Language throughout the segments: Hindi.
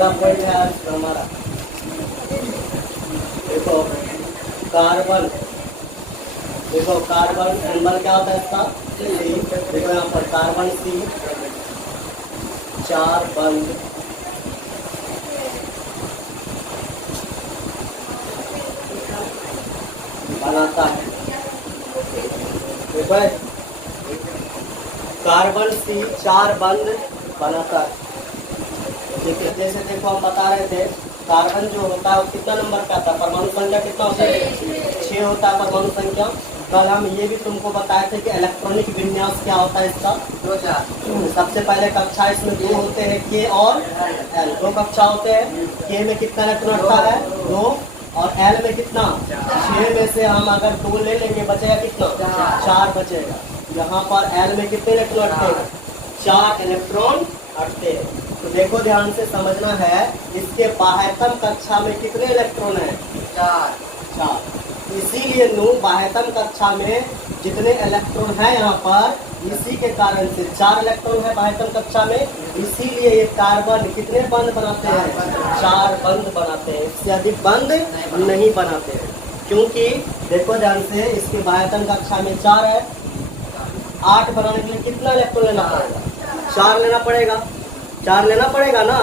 अगला पॉइंट है आज का हमारा, देखो कार्बन, देखो कार्बन सिंबल क्या होता है इसका, सी। देखो यहाँ पर कार्बन सी 4 बंद बनाता है। देखो कार्बन सी 4 बंद बनाता है। ठीक है, जैसे देखो हम बता रहे थे कार्बन जो होता है वो कितना नंबर का आता है, परमाणु संख्या कितना होता है, 6 होता है परमाणु संख्या। कल हम ये भी तुमको बताए थे कि इलेक्ट्रॉनिक विन्यास क्या होता है इसका, 2-4। सबसे पहले कक्षा इसमें 2 होते हैं, के और एल, 2 कक्षा होते हैं। के में कितना इलेक्ट्रॉन अटता है, 2, और एल में कितना, 6 में से हम अगर 2 ले लेंगे बचेगा कितना, 4 बचेगा। यहाँ पर एल में कितने इलेक्ट्रॉन अटते हैं, 4 इलेक्ट्रॉन अटते हैं। तो देखो ध्यान से समझना है, इसके बाह्यतम कक्षा में कितने इलेक्ट्रॉन है, 4। इसीलिए बाह्यतम कक्षा में जितने इलेक्ट्रॉन है यहाँ पर, इसी के कारण से 4 इलेक्ट्रॉन है बाह्यतम कक्षा में, इसीलिए ये कार्बन कितने बंद बनाते हैं, 4 बंद बनाते हैं। इससे अधिक बंद नहीं बनाते हैं, क्योंकि देखो ध्यान से इसके बाह्यतम कक्षा में 4 है, 8 बनाने के लिए कितना इलेक्ट्रॉन लेना पड़ेगा, 4 लेना पड़ेगा, 4 लेना पड़ेगा ना,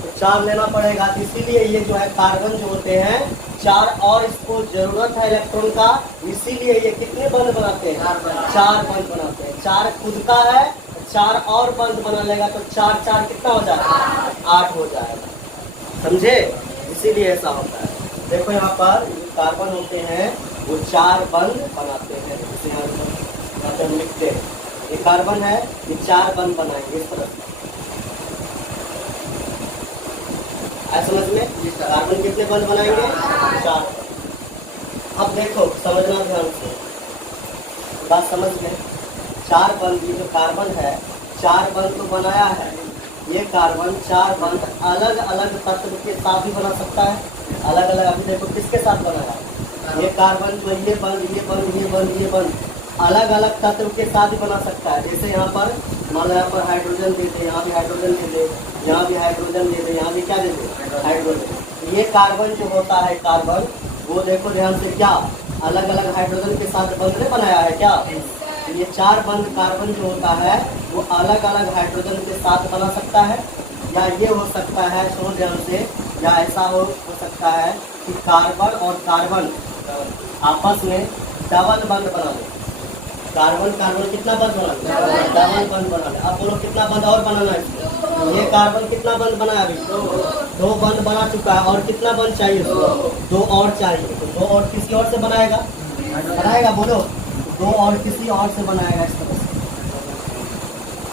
तो 4 लेना पड़ेगा। इसीलिए ये जो है कार्बन जो होते हैं 4, और इसको जरूरत है इलेक्ट्रॉन का, इसीलिए ये कितने बंद बनाते हैं, 4 बंद बनाते हैं। 4 खुद का है, 4 और बंद बना लेगा तो 4 कितना हो जाएगा, 8 हो जाएगा। समझे, इसीलिए ऐसा होता है। देखो यहाँ पर कार्बन होते हैं वो 4 बंद बनाते हैं। यहाँ हम लिखते हैं ये कार्बन है, ये 4 बंद बनाएंगे इस तरह से। समझ में, कार्बन कितने बंद बनाएंगे, 4। अब देखो समझना ध्यान से, बात समझ में, 4 बंद, ये जो कार्बन है 4 बंद तो बनाया है, ये कार्बन 4 बंद अलग अलग तत्व के साथ भी बना सकता है, अलग अलग। अभी देखो किसके साथ बनाया, ये कार्बन जो ये बंद, ये बंद, ये बंद, ये बंद अलग अलग तत्व के साथ भी बना सकता है। जैसे यहाँ पर मान लो यहाँ पर हाइड्रोजन दे दे, यहाँ भी हाइड्रोजन दे दे, यहाँ भी हाइड्रोजन दे दे, यहाँ भी क्या दे दे, हाइड्रोजन। ये कार्बन जो होता है कार्बन, वो देखो ध्यान से क्या अलग अलग हाइड्रोजन के साथ बंद ने बनाया है क्या, ये 4 बंद कार्बन जो होता है वो अलग अलग हाइड्रोजन के साथ बना सकता है। या ये हो सकता है, सुनो ध्यान से, या ऐसा हो सकता है कि कार्बन और कार्बन आपस में डबल बंद बना ले। कार्बन कार्बन कितना बंद बना ले, डबल बंद बना ले। अब बोलो कितना बंद और बनाना है, ये कार्बन कितना बंद बना अभी, 2 बंद बना चुका है, और कितना बंद चाहिए इसको, 2 और चाहिए। तो 2 और किसी और से बनाएगा, बोलो 2 और किसी और से बनाएगा। इस तरह से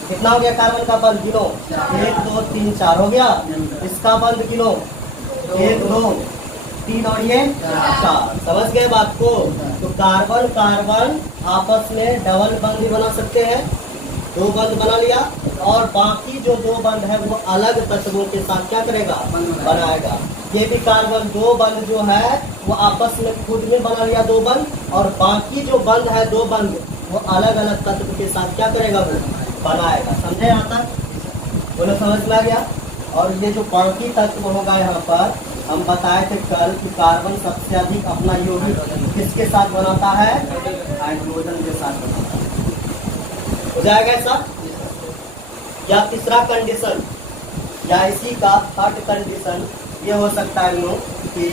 कितना हो गया कार्बन का बंद, गिनो, 1 2 3 4 हो गया। इसका बंद गिनो, 1 2 3 और ये 4। समझ गए बात को। तो कार्बन कार्बन आपस में डबल बंद भी बना सकते हैं, 2 बंद बना लिया, और बाकी जो 2 बंद है वो अलग तत्वों के साथ क्या करेगा, बनाएगा। ये भी कार्बन 2 बंद जो है वो आपस में खुद में बना लिया 2 बंद, और बाकी जो बंद है 2 बंद वो अलग अलग तत्व के साथ क्या करेगा, वो बनाएगा। समझे यहाँ तक, बोलो समझ में आ गया। और ये जो बाकी तत्व होगा यहाँ पर हम बताए थे कल कि कार्बन सबसे अधिक अपना यौगिक किसके साथ बनाता है, हाइड्रोजन के साथ बनाता है। हो जाएगा ऐसा। या तीसरा कंडीशन, या इसी का थर्ड कंडीशन ये हो सकता है नो कि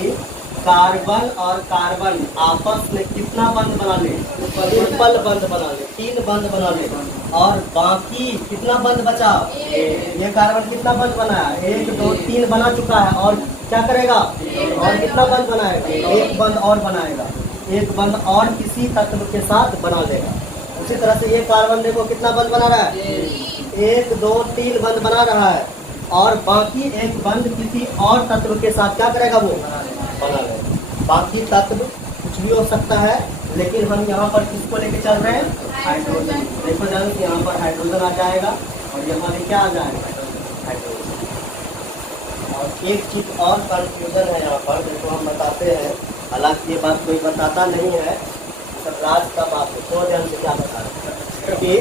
कार्बन और कार्बन आपस में कितना बंद बना ले, ट्रिपल बंद बना ले, 3 बंद बना ले, और बाकी कितना बंद बचा, ये कार्बन कितना बंद बनाया, 1 2 3 बना चुका है, और क्या करेगा, और कितना बंद बनाएगा, 1 बंद और बनाएगा, 1 बंद और किसी तत्व के साथ बना लेगा। उसी तरह से ये कार्बन देखो कितना बंद बना रहा है, 1 2 3 बंद बना रहा है, और बाकी 1 बंद किसी और तत्व के साथ क्या करेगा, वो बना लेगा। बाकी तत्व कुछ भी हो सकता है, लेकिन हम यहाँ पर किसको लेके चल रहे हैं, हाइड्रोजन। देखो जान कि यहाँ पर हाइड्रोजन आ जाएगा, और यहाँ पर क्या आ जाएगा, हाइड्रोजन। और एक चीज और कंफ्यूजन है यहाँ पर, देखो हम बताते हैं, हालांकि ये बात कोई बताता नहीं है, सब राज का बात है, तो ध्यान से क्या बता रहे हैं कि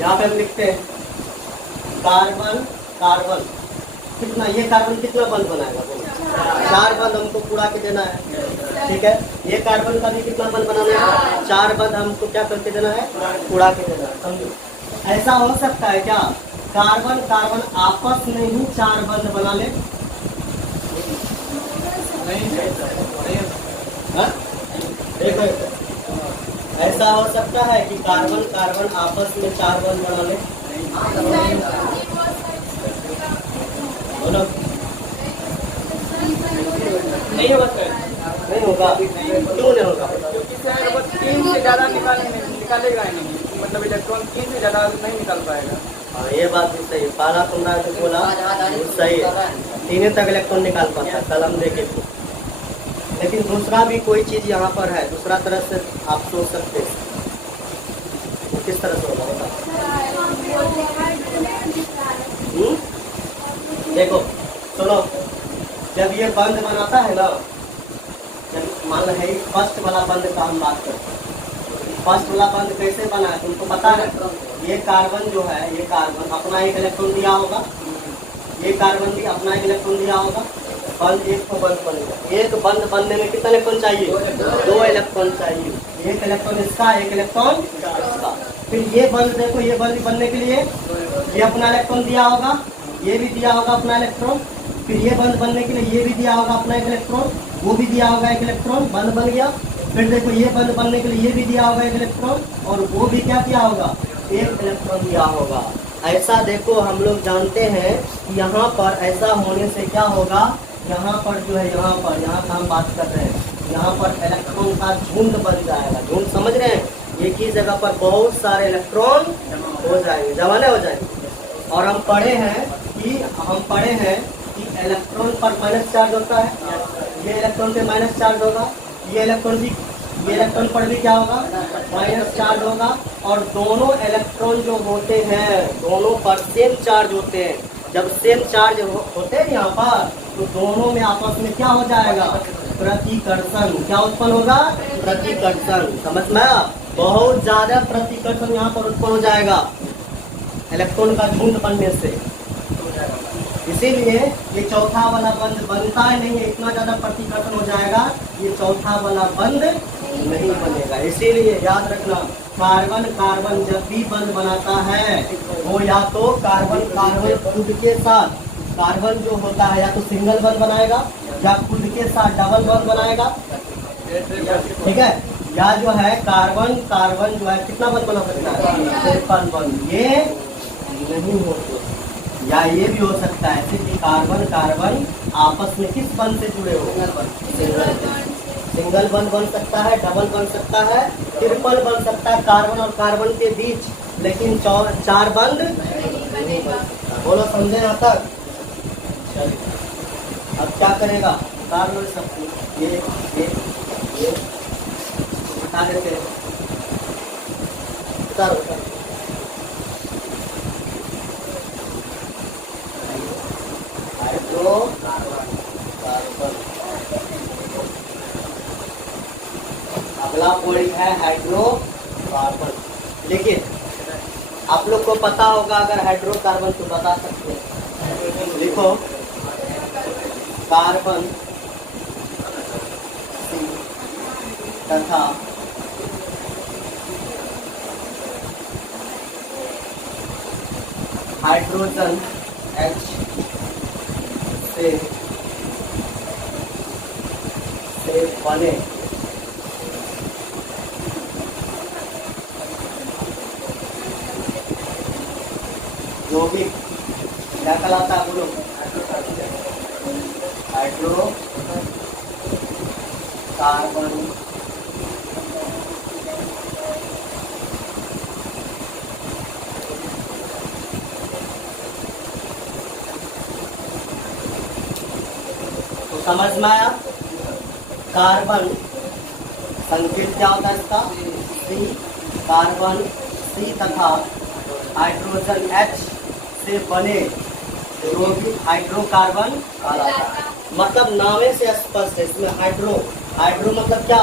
यहाँ पे हम लिखते हैं कार्बन कार्बन कितना, ये कार्बन कितना बंद बनाएगा बोलो? 4 बंद हमको पूरा के देना है, ठीक है। ये कार्बन का भी कितना बंद बनाना है? 4 बंद हमको क्या करके देना है? पूरा के देना है, समझो। ऐसा हो सकता है क्या कार्बन कार्बन आपस में ही 4 बंद बना ले? हाँ? देखो ऐसा हो सकता है कि कार्बन कार्बन आपस में 4 बंद बना ले? बोलो। नहीं होगा सर, नहीं होगा। क्यों नहीं होगा? क्योंकि सर वो 3 से ज़्यादा निकालेगा ही नहीं, मतलब इलेक्ट्रॉन 3 से ज़्यादा नहीं निकाल पाएगा। हाँ ये बात भी सही है, पहला तुमने जो बोला वो सही है, 3 तक इलेक्ट्रॉन निकाल पाता है, कलम देके। लेकिन दूसरा भी कोई चीज़ यहाँ पर है, दूसरा तरह से आप सोच सकते हैं। वो किस तरह से होगा बता? देखो सुनो, जब ये बंद बनाता है ना, जब मान है फर्स्ट वाला बंद का हम बात करते हैं, फर्स्ट वाला बंद कैसे बना है तुमको पता है? ये कार्बन जो है, ये कार्बन अपना एक इलेक्ट्रॉन दिया होगा, ये कार्बन भी अपना एक इलेक्ट्रॉन दिया होगा, बंद एक को बंद बनेगा। एक बंद बनने में कितना इलेक्ट्रॉन चाहिए? 2 इलेक्ट्रॉन चाहिए, एक इलेक्ट्रॉन इसका, एक इलेक्ट्रॉन इसका। फिर ये बंद देखो, ये बंद बनने के लिए ये अपना इलेक्ट्रॉन दिया होगा, ये भी दिया होगा अपना इलेक्ट्रॉन। फिर ये बंद बनने के लिए ये भी दिया होगा अपना एक इलेक्ट्रॉन, वो भी दिया होगा एक इलेक्ट्रॉन, बंद बन गया। फिर देखो ये बंद बनने के लिए ये भी दिया होगा एक इलेक्ट्रॉन, और वो भी क्या किया होगा? एक इलेक्ट्रॉन दिया होगा। ऐसा देखो हम लोग जानते हैं कि यहाँ पर ऐसा होने से क्या होगा, यहाँ पर जो है, यहाँ पर, यहाँ का हम बात कर रहे हैं, यहाँ पर इलेक्ट्रॉन का झुंड बन जाएगा। झुंड समझ रहे हैं? एक ही जगह पर बहुत सारे इलेक्ट्रॉन हो जाएंगे, जमाने हो जाएंगे। और हम पढ़े हैं कि इलेक्ट्रॉन पर माइनस चार्ज होता है, ये इलेक्ट्रॉन पे माइनस चार्ज होगा, ये इलेक्ट्रॉन पर भी क्या होगा? माइनस चार्ज होगा। और दोनों इलेक्ट्रॉन जो होते हैं, दोनों पर सेम चार्ज होते हैं। जब सेम चार्ज होते हैं यहाँ पर, तो दोनों में आपस में क्या हो जाएगा? प्रतिकर्षण। क्या उत्पन्न होगा? प्रतिकर्षण। समझ में आया? बहुत ज्यादा प्रतिकर्षण यहाँ पर उत्पन्न हो जाएगा इलेक्ट्रॉन का झुंड बनने से। इसीलिए ये चौथा वाला बंद बनता ही नहीं है, इतना ज्यादा प्रतिकर्षण हो जाएगा, ये चौथा वाला बंद नहीं बनेगा। इसीलिए याद रखना, कार्बन कार्बन जब भी बंद बनाता है वो या तो कार्बन कार्बन खुद के साथ, कार्बन जो होता है या तो सिंगल बंद बनाएगा या खुद के साथ डबल बंद बनाएगा, ठीक है। या जो है कार्बन कार्बन जो है कितना बंद बना सकता है? ट्रिपल बंद। ये नहीं हो सकता, या ये भी हो सकता है कि कार्बन कार्बन आपस में किस बंद से जुड़े हो? सिंगल बंद बन सकता है, डबल बन सकता है, ट्रिपल बन सकता है कार्बन और कार्बन के बीच, लेकिन 4 बंद नहीं बन सकता। बोलो समझे यहाँ तक? चलिए अब क्या करेगा? कार्बन सब ये बता देते हैं। उतारो हाइड्रो कार्बन, अगला पॉइंट है हाइड्रो कार्बन। देखिए आप लोग को पता होगा, अगर हाइड्रो कार्बन तो बता सकते हैं। लिखो कार्बन तथा हाइड्रोजन H से बने यौगिक क्या कहलाता है? बोलो हाइड्रो कार्बन तो समझ में आया? कार्बन संकेत क्या होता है इसका? C, कार्बन C तथा हाइड्रोजन H से बने यौगिक हाइड्रोकार्बन कहलाता है। मतलब नामे से स्पष्ट है, इसमें हाइड्रो मतलब क्या?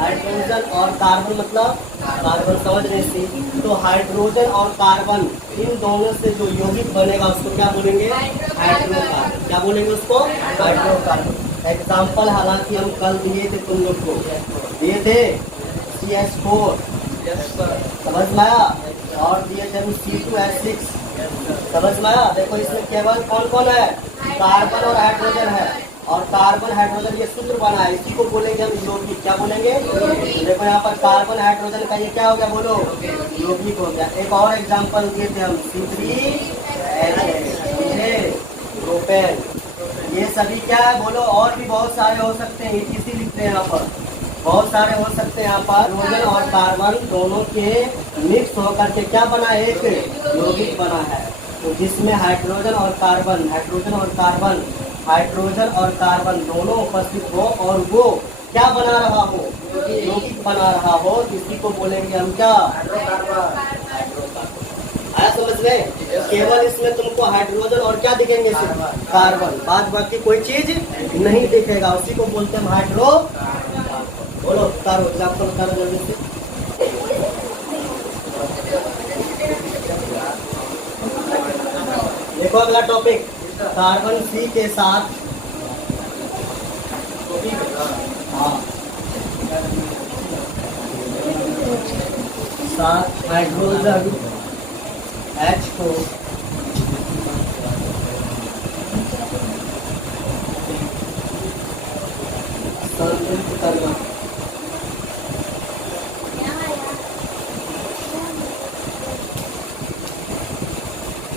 हाइड्रोजन, और कार्बन मतलब कार्बन। समझ रहे थे? तो हाइड्रोजन और कार्बन इन दोनों से जो यौगिक बनेगा उसको क्या बोलेंगे? हाइड्रोकार्बन। क्या बोलेंगे उसको? हाइड्रोकार्बन। एग्जाम्पल हालांकि हम कल दिए थे, तुम लोग को दिए थे CH4, समझ में आया? और दिए थे हम C2H6, समझ में आया? देखो इसमें केवल कौन कौन है? कार्बन और हाइड्रोजन है, और कार्बन हाइड्रोजन ये सूत्र बना है, इसी को बोलेंगे हम यौगिक। क्या बोलेंगे? देखो यहाँ पर कार्बन हाइड्रोजन का ये क्या हो गया? बोलो, यौगिक हो गया। एक और एग्जांपल दिए थे हम C3H, प्रोपेन। ये सभी क्या है? बोलो, और भी बहुत सारे हो सकते हैं, इसी लिखते हैं यहाँ पर, बहुत सारे हो सकते हैं यहाँ पर। हाइड्रोजन और कार्बन दोनों के मिक्स होकर के क्या बना? एक यौगिक बना है। तो जिसमें हाइड्रोजन और कार्बन, हाइड्रोजन और कार्बन दोनों उपस्थित हो और वो क्या बना रहा हो? यौगिक बना रहा हो, इसी को बोलेंगे हम क्या? हाइड्रोकार्बन। आया समझ में? केवल इसमें तुमको हाइड्रोजन और क्या दिखेंगे? कार्बन, बाद बाकी कोई चीज नहीं दिखेगा, उसी को बोलते हैं हाइड्रो। बोलो, उतारो एग्जाम्पल, उतारो जल्दी से। देखो अगला टॉपिक, कार्बन C के साथ हाइड्रोजन H को संतुलित करना।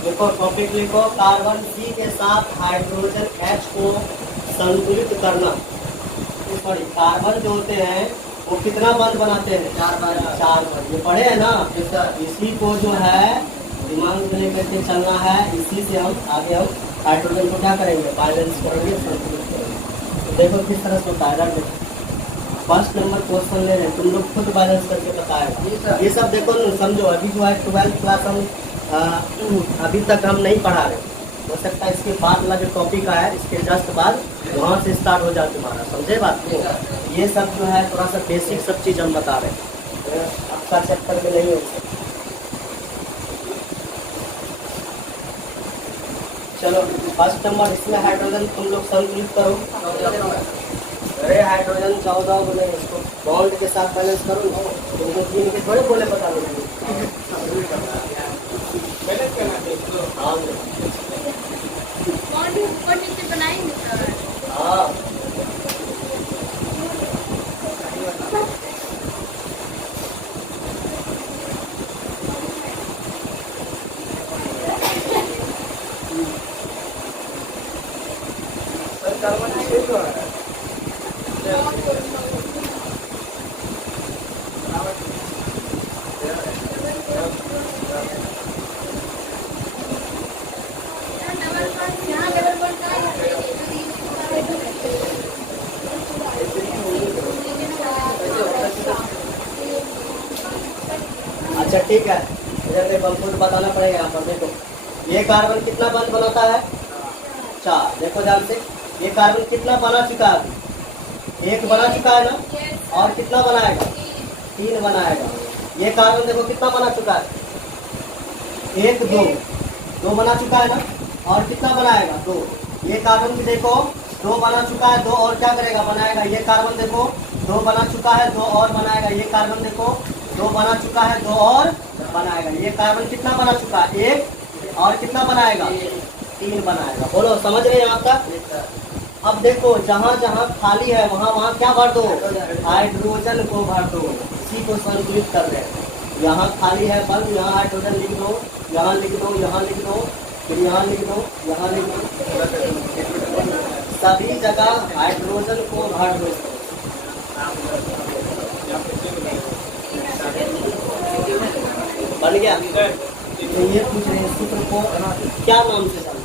देखो टॉपिक लिखो, कार्बन C के साथ हाइड्रोजन H को संतुलित करना। सॉरी, कार्बन जो होते हैं वो कितना बंध बनाते हैं? 4 बंध। ये पढ़े है ना? इसी को जो है दिमाग में लेकर के चलना है, इसी से हम आगे हम हाइड्रोजन को क्या करेंगे? बैलेंस करेंगे, संतुलित करेंगे। तो देखो किस तरह से होता है। फर्स्ट नंबर क्वेश्चन ले रहे हैं, तुम लोग खुद बैलेंस करके बताएगा। ये सब देखो समझो, अभी जो है 12th क्लास हम अभी तक हम नहीं पढ़ा रहे, हो सकता है इसके बाद वाला जो टॉपिक आया इसके जस्ट बाद वहाँ से स्टार्ट हो जाए तुम्हारा, समझे बात को? ये सब जो है थोड़ा सा बेसिक सब चीज़ हम बता रहे हैं, आपका चैप्टर में नहीं हो सकता। चलो फर्स्ट नंबर, इसमें हाइड्रोजन तुम लोग संतुलित करो। अरे हाइड्रोजन 14 बोले, इसको बॉन्ड के साथ बैलेंस करो। तुमको 3 के थोड़े बोले पता नहीं। हाँ हाँ, अच्छा ठीक है, इधर देखो हमको तो बताना पड़ेगा। यहाँ पर देखो, ये कार्बन कितना बंध बनाता है? 4। देखो ध्यान से, ये कार्बन कितना बना चुका है? अभी 1 बना चुका है ना, और कितना बनाएगा? 3 बनाएगा। ये कार्बन देखो कितना बना चुका है? 1 2 बना चुका है ना, और कितना बनाएगा? 2। ये कार्बन भी देखो 2 बना चुका है, 2 और क्या करेगा? बनाएगा। ये कार्बन देखो 2 बना चुका है, 2 और बनाएगा। ये कार्बन देखो 2 बना चुका है, 2 और बनाएगा। ये कार्बन कितना बना चुका है? 1 और कितना बनाएगा? 3 बनाएगा। बोलो समझ रहे हैं यहाँ तक? अब देखो जहाँ जहाँ खाली है वहाँ वहाँ क्या भर दो? हाइड्रोजन को भर दो। इसी को संतुलित कर रहे हैं। यहाँ खाली है बल्ब, यहाँ हाइड्रोजन लिख दो, यहाँ लिख दो, यहाँ लिख दो, फिर यहाँ लिख दो, यहाँ लिख दो। सभी जगह हाइड्रोजन को भर दो। बन गया? तो ये पूछ रहे हैं सूत्र को क्या नाम से समझ?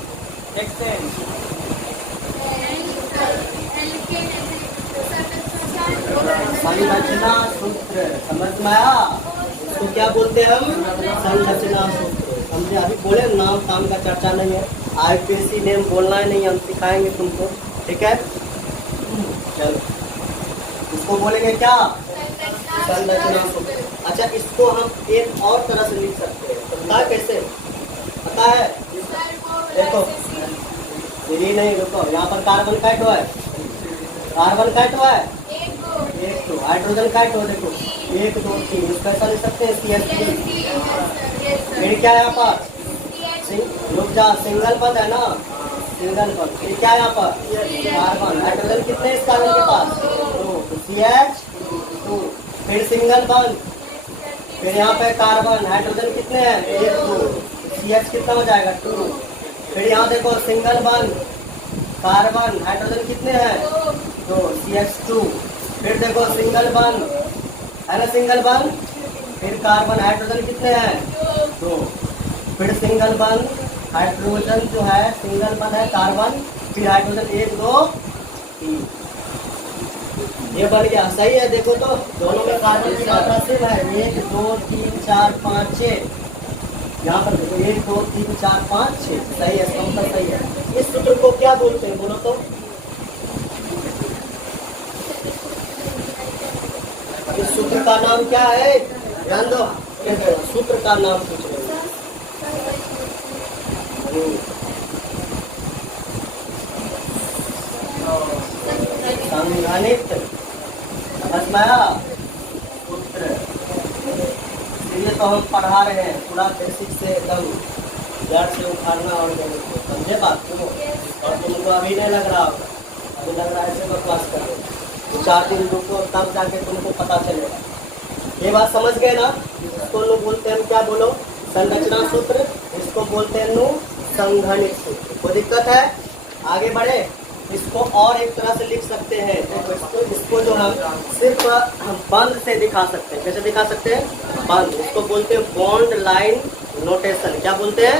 संरचना सूत्र, समझ में आया? इसको क्या बोलते हैं हम? संरचना सूत्र। समझे? अभी बोले नाम काम का चर्चा नहीं है, IPSC नेम बोलना ही नहीं, हम सिखाएंगे तुमको, ठीक है? चलो इसको बोलेंगे क्या? संरचना सूत्र। अच्छा, इसको हम एक और तरह से लिख सकते हैं, तो बता कैसे? लगता है? देखो थ्री नहीं, रुको, यहाँ पर कार्बन कैट हुआ है, कार्बन कैट हुआ है, एक दो, हाइड्रोजन कैट हुआ, देखो एक दो तीन, इसको ऐसा लिख सकते हैं CH3। फिर क्या है यहाँ पर? रुक जा, सिंगल बंद है ना, सिंगल बंद। फिर क्या है यहाँ पर? कार्बन, हाइड्रोजन कितने इस कार्बन के पास? दो, तो CH2। फिर सिंगल बंद, फिर यहाँ पे कार्बन, हाइड्रोजन कितने हैं? एक दो, CH कितना हो जाएगा? 2। फिर यहाँ देखो सिंगल बंद, कार्बन, हाइड्रोजन कितने हैं? दो, CH2। फिर देखो सिंगल बंद है ना, सिंगल बंद, फिर कार्बन, हाइड्रोजन कितने हैं? दो। फिर सिंगल बंद, हाइड्रोजन जो है सिंगल बंद है, कार्बन, फिर हाइड्रोजन, एक दो तीन, ये बन गया। सही है, देखो तो दोनों में कार्बन की मात्रा सेम है, 1 2 3 4 5 6। यहाँ पर देखो 1 2 3 4 5 6, सही है, इसका मतलब सही है। इस सूत्र को क्या बोलते हैं, बोलो तो? इस सूत्र का नाम क्या है? ध्यान दो, सूत्र का नाम पूछ रहे हैं। संघनित समझ में आया? सूत्र, इसलिए तो हम पढ़ा रहे हैं पूरा बेसिक से एकदम जड़ से उखाड़ना और समझे बात को। और तुमको अभी नहीं लग रहा होगा, अभी लग रहा है ऐसे बकवास कर रहे हो। 4 दिन रुको तब जाके तुमको पता चलेगा। ये बात समझ गए ना? इसको लोग बोलते हैं, क्या बोलो? संरचना सूत्र। इसको बोलते हैं नु संघनित सूत्र। कोई दिक्कत है? आगे बढ़े। इसको और एक तरह से लिख सकते हैं, तो इसको जो हम सिर्फ हम बंद से दिखा सकते हैं। कैसे दिखा सकते हैं? बंद। इसको बोलते हैं बॉन्ड लाइन नोटेशन। क्या बोलते हैं?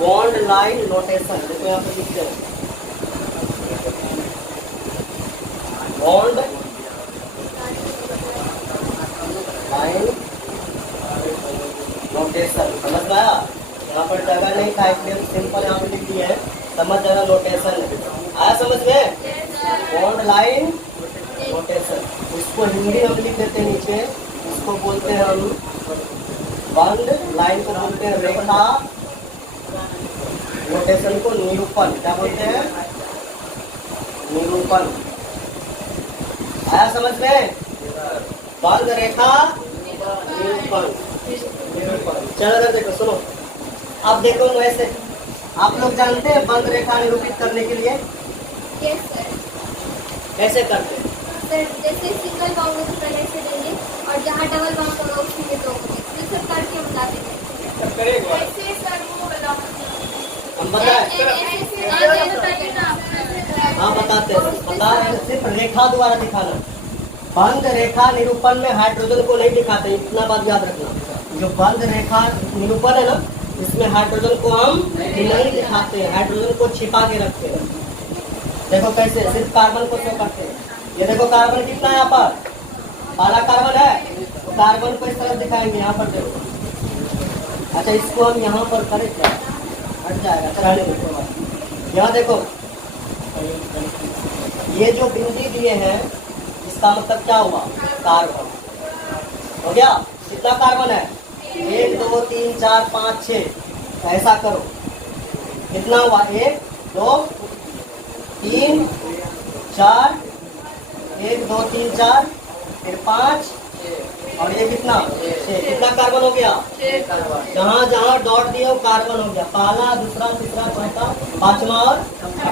Bond line notation. देखो यहाँ पे लिखते हैं बॉन्ड लाइन नोटेशन। समझ में आया? यहाँ पर जगह नहीं था इसलिए सिंपल यहाँ पे लिख दिए है, समझ जाना नोटेशन। आया समझ में? Bond line notation. इसको हिंदी में लिख देते हैं नीचे। इसको बोलते हैं हम बॉन्ड लाइन को बोलते हैं रेखा, नोटेशन को निरूपण। क्या बोलते हैं? निरूपण। आया समझ में? बंद रेखा निरूपण। चलो देखो, सुनो, अब देखो वैसे आप लोग जानते हैं बंद रेखा निरूपित करने के लिए कैसे करते हैं? सर जैसे सिंगल बाउंड को पहले से देंगे और जहाँ डबल बाउंड होगा उसके लिए दो सब करके बता देंगे। ऐसे सर वो हम बताएं? हाँ बताते हैं, बता रहे हैं, सिर्फ रेखा द्वारा दिखाना। बंद रेखा निरूपण में हाइड्रोजन को नहीं दिखाते, इतना बात याद रखना। जो बंद रेखा निरूपण है ना, इसमें हाइड्रोजन को हम नहीं दिखाते हैं, हाइड्रोजन को छिपा के रखते हैं। देखो कैसे, सिर्फ कार्बन को शो करते हैं। ये देखो कार्बन कितना है यहाँ पर? काला कार्बन है, तो कार्बन को इस तरह दिखाएंगे। यहाँ पर देखो, अच्छा इसको हम यहाँ पर करें क्या? हट जाएगा, चलाने देखो। यहाँ देखो, ये जो बिंदी दिए हैं इसका मतलब क्या हुआ? कार्बन हो गया। कितना कार्बन है? 1 2 3 4 5 6। ऐसा करो, कितना हुआ? 1 2 3 4, 1 2 3 4, फिर 5 और ये कितना? 6। कितना कार्बन हो गया? जहाँ जहाँ डॉट दिया वो कार्बन हो गया। पहला, दूसरा, तीसरा, चौथा, पांचवा और छठा।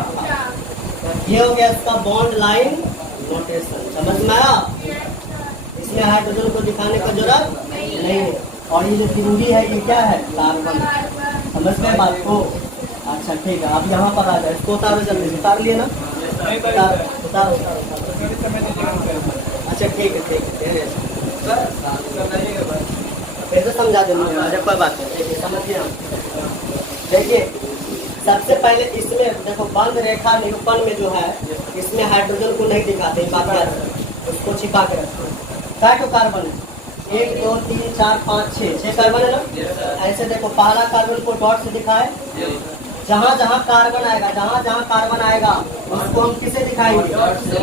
ये हो गया इसका बॉन्ड लाइन नोटेशन। समझ में आया? इसमें हाइड्रोजन को दिखाने का जरूरत नहीं है। और ये जो बिंदी है ये क्या है? कार्बन। समझ में बात को? अच्छा ठीक है, अब यहाँ पर आ जाए। इसको उतारो जल्दी, उतार लिए ना? उतारो। अच्छा ठीक है, फिर से समझा देंगे, कोई बात नहीं, समझिए हम। देखिए सबसे पहले इसमें देखो, बंद रेखा निरूपण में जो है इसमें हाइड्रोजन को नहीं दिखाते, उसको छिपा के रखते हैं। क्या तो कार्बन है? 1 2 3 4 5 6 कार्बन है ना? ऐसे देखो, पहला कार्बन को डॉट से दिखाए। जहाँ जहाँ कार्बन आएगा, जहाँ जहाँ कार्बन आएगा उसको हम किसे दिखाएंगे?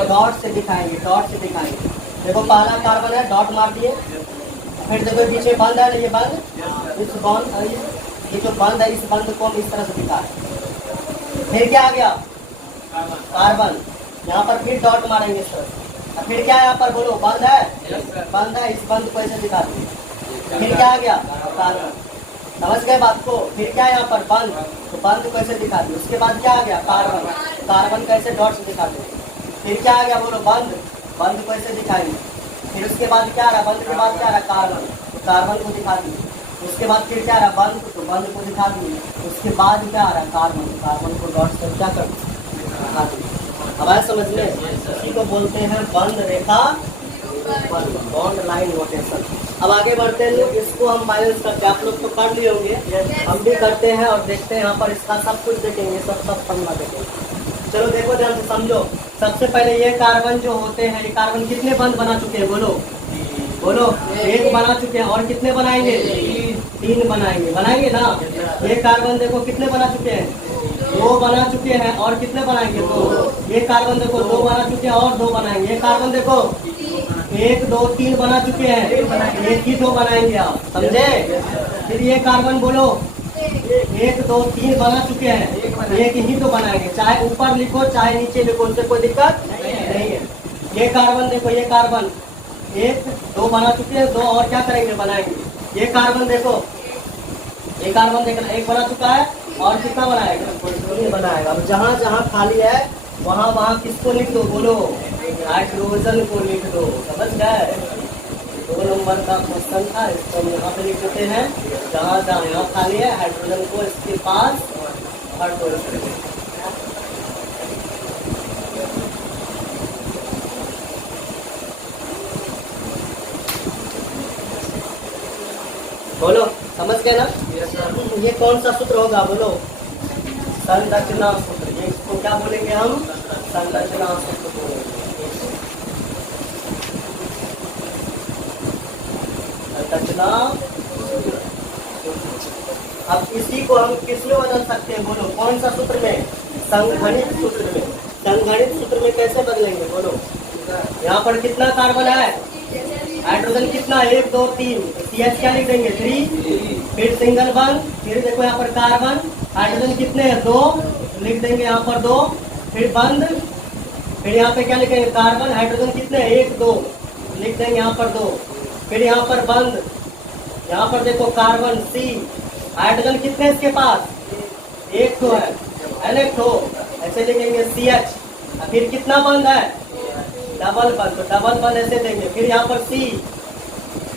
डॉट से दिखाएंगे, डॉट से दिखाएंगे। देखो पहला कार्बन है, डॉट मार दिए। फिर देखो पीछे बंद है, ये बंद, इस बॉन्ड ये जो बंद है इस बंद को हम इस तरह से दिखा है। फिर क्या आ गया कार्बन, यहाँ पर फिर डॉट मारेंगे इस तरह से। और फिर क्या है यहाँ पर बोलो बंद है, बंद है, इस बंद को ऐसे दिखा देंगे। फिर क्या आ गया कार्बन, समझ गए बात को। फिर क्या है यहाँ पर बंद, तो बंद को ऐसे दिखा दिए। उसके बाद क्या आ गया कार्बन, कार्बन को ऐसे डॉट से दिखा देंगे। फिर क्या आ गया बोलो बंद, बंद को ऐसे दिखाएंगे। फिर उसके बाद क्या आ रहा, बंद के बाद क्या आ रहा कार्बन, तो कार्बन को दिखा दिए। उसके बाद फिर क्या आ रहा बंद, तो बंद को दिखा दिए। उसके बाद क्या आ रहा कार्बन, कार्बन को डॉट से क्या कर दिखा दिए। हमारे समझ में इसी को बोलते हैं बंद रेखा, बॉन्ड लाइन नोटेशन। अब आगे बढ़ते हैं लोग, इसको हम माइनस करते हैं। आप लोग तो कर लिए होंगे, हम भी करते हैं और देखते हैं। यहाँ पर इसका सब कुछ देखेंगे, सब फॉर्मूला देखेंगे। चलो देखो ध्यान से समझो। सबसे पहले ये कार्बन जो होते हैं, ये कार्बन कितने बंद बना चुके हैं बोलो, बोलो एक बना चुके हैं। और कितने बनाएंगे, तीन बनाएंगे, बनाएंगे ना। ये कार्बन देखो कितने बना चुके हैं, दो बना चुके हैं। और कितने बनाएंगे, दो। ये कार्बन देखो दो बना चुके हैं और दो बनाएंगे। ये कार्बन देखो 1 2 3 बना चुके हैं, एक ही दो बनाएंगे आप, समझे। फिर ये कार्बन बोलो 1 2 3 बना चुके हैं, एक ही तो बनाएंगे। चाहे ऊपर लिखो चाहे नीचे लिखो, उससे कोई दिक्कत नहीं है। ये कार्बन देखो, ये कार्बन 1 2 बना चुके हैं, दो और क्या करेंगे बनाएंगे। ये कार्बन देखो, ये कार्बन देखना एक बना चुका है और कितना बनाएगा, नहीं बनाएगा। अब जहाँ जहाँ खाली है वहाँ वहाँ किसको लिख दो बोलो, हाइड्रोजन को लिख दो, समझ गए। 2 नंबर का क्वेश्चन था, इसको हम यहाँ पे लिख देते हैं। जहाँ जहाँ यहाँ खाली है हाइड्रोजन को इसके पास हाइड्रोजन। बोलो समझ गए ना। ये कौन सा सूत्र होगा बोलो, संरचना सूत्र। ये इसको क्या बोलेंगे हम, संरचना सूत्र बोलेंगे। संरचना। अब इसी को हम किसमें बदल सकते हैं बोलो, कौन सा सूत्र में, संघनित सूत्र में। संघनित सूत्र में कैसे बदलेंगे बोलो। यहाँ पर कितना कार्बन है, हाइड्रोजन कितना 1 2 3, CH क्या लिख देंगे 3। फिर सिंगल बंद, फिर देखो यहाँ पर कार्बन, हाइड्रोजन कितने हैं 2, लिख देंगे यहाँ पर 2। फिर बंद, फिर यहाँ पे क्या लिखेंगे कार्बन, हाइड्रोजन कितने 1 2, लिख देंगे यहाँ पर 2। फिर यहाँ पर बंद, यहाँ पर देखो कार्बन C, हाइड्रोजन कितने इसके पास 1 2 है, इलेक्ट्रो ऐसे लिखेंगे CH। फिर कितना बंद है डबल बंद, तो डबल बंद ऐसे देंगे। फिर यहाँ पर C,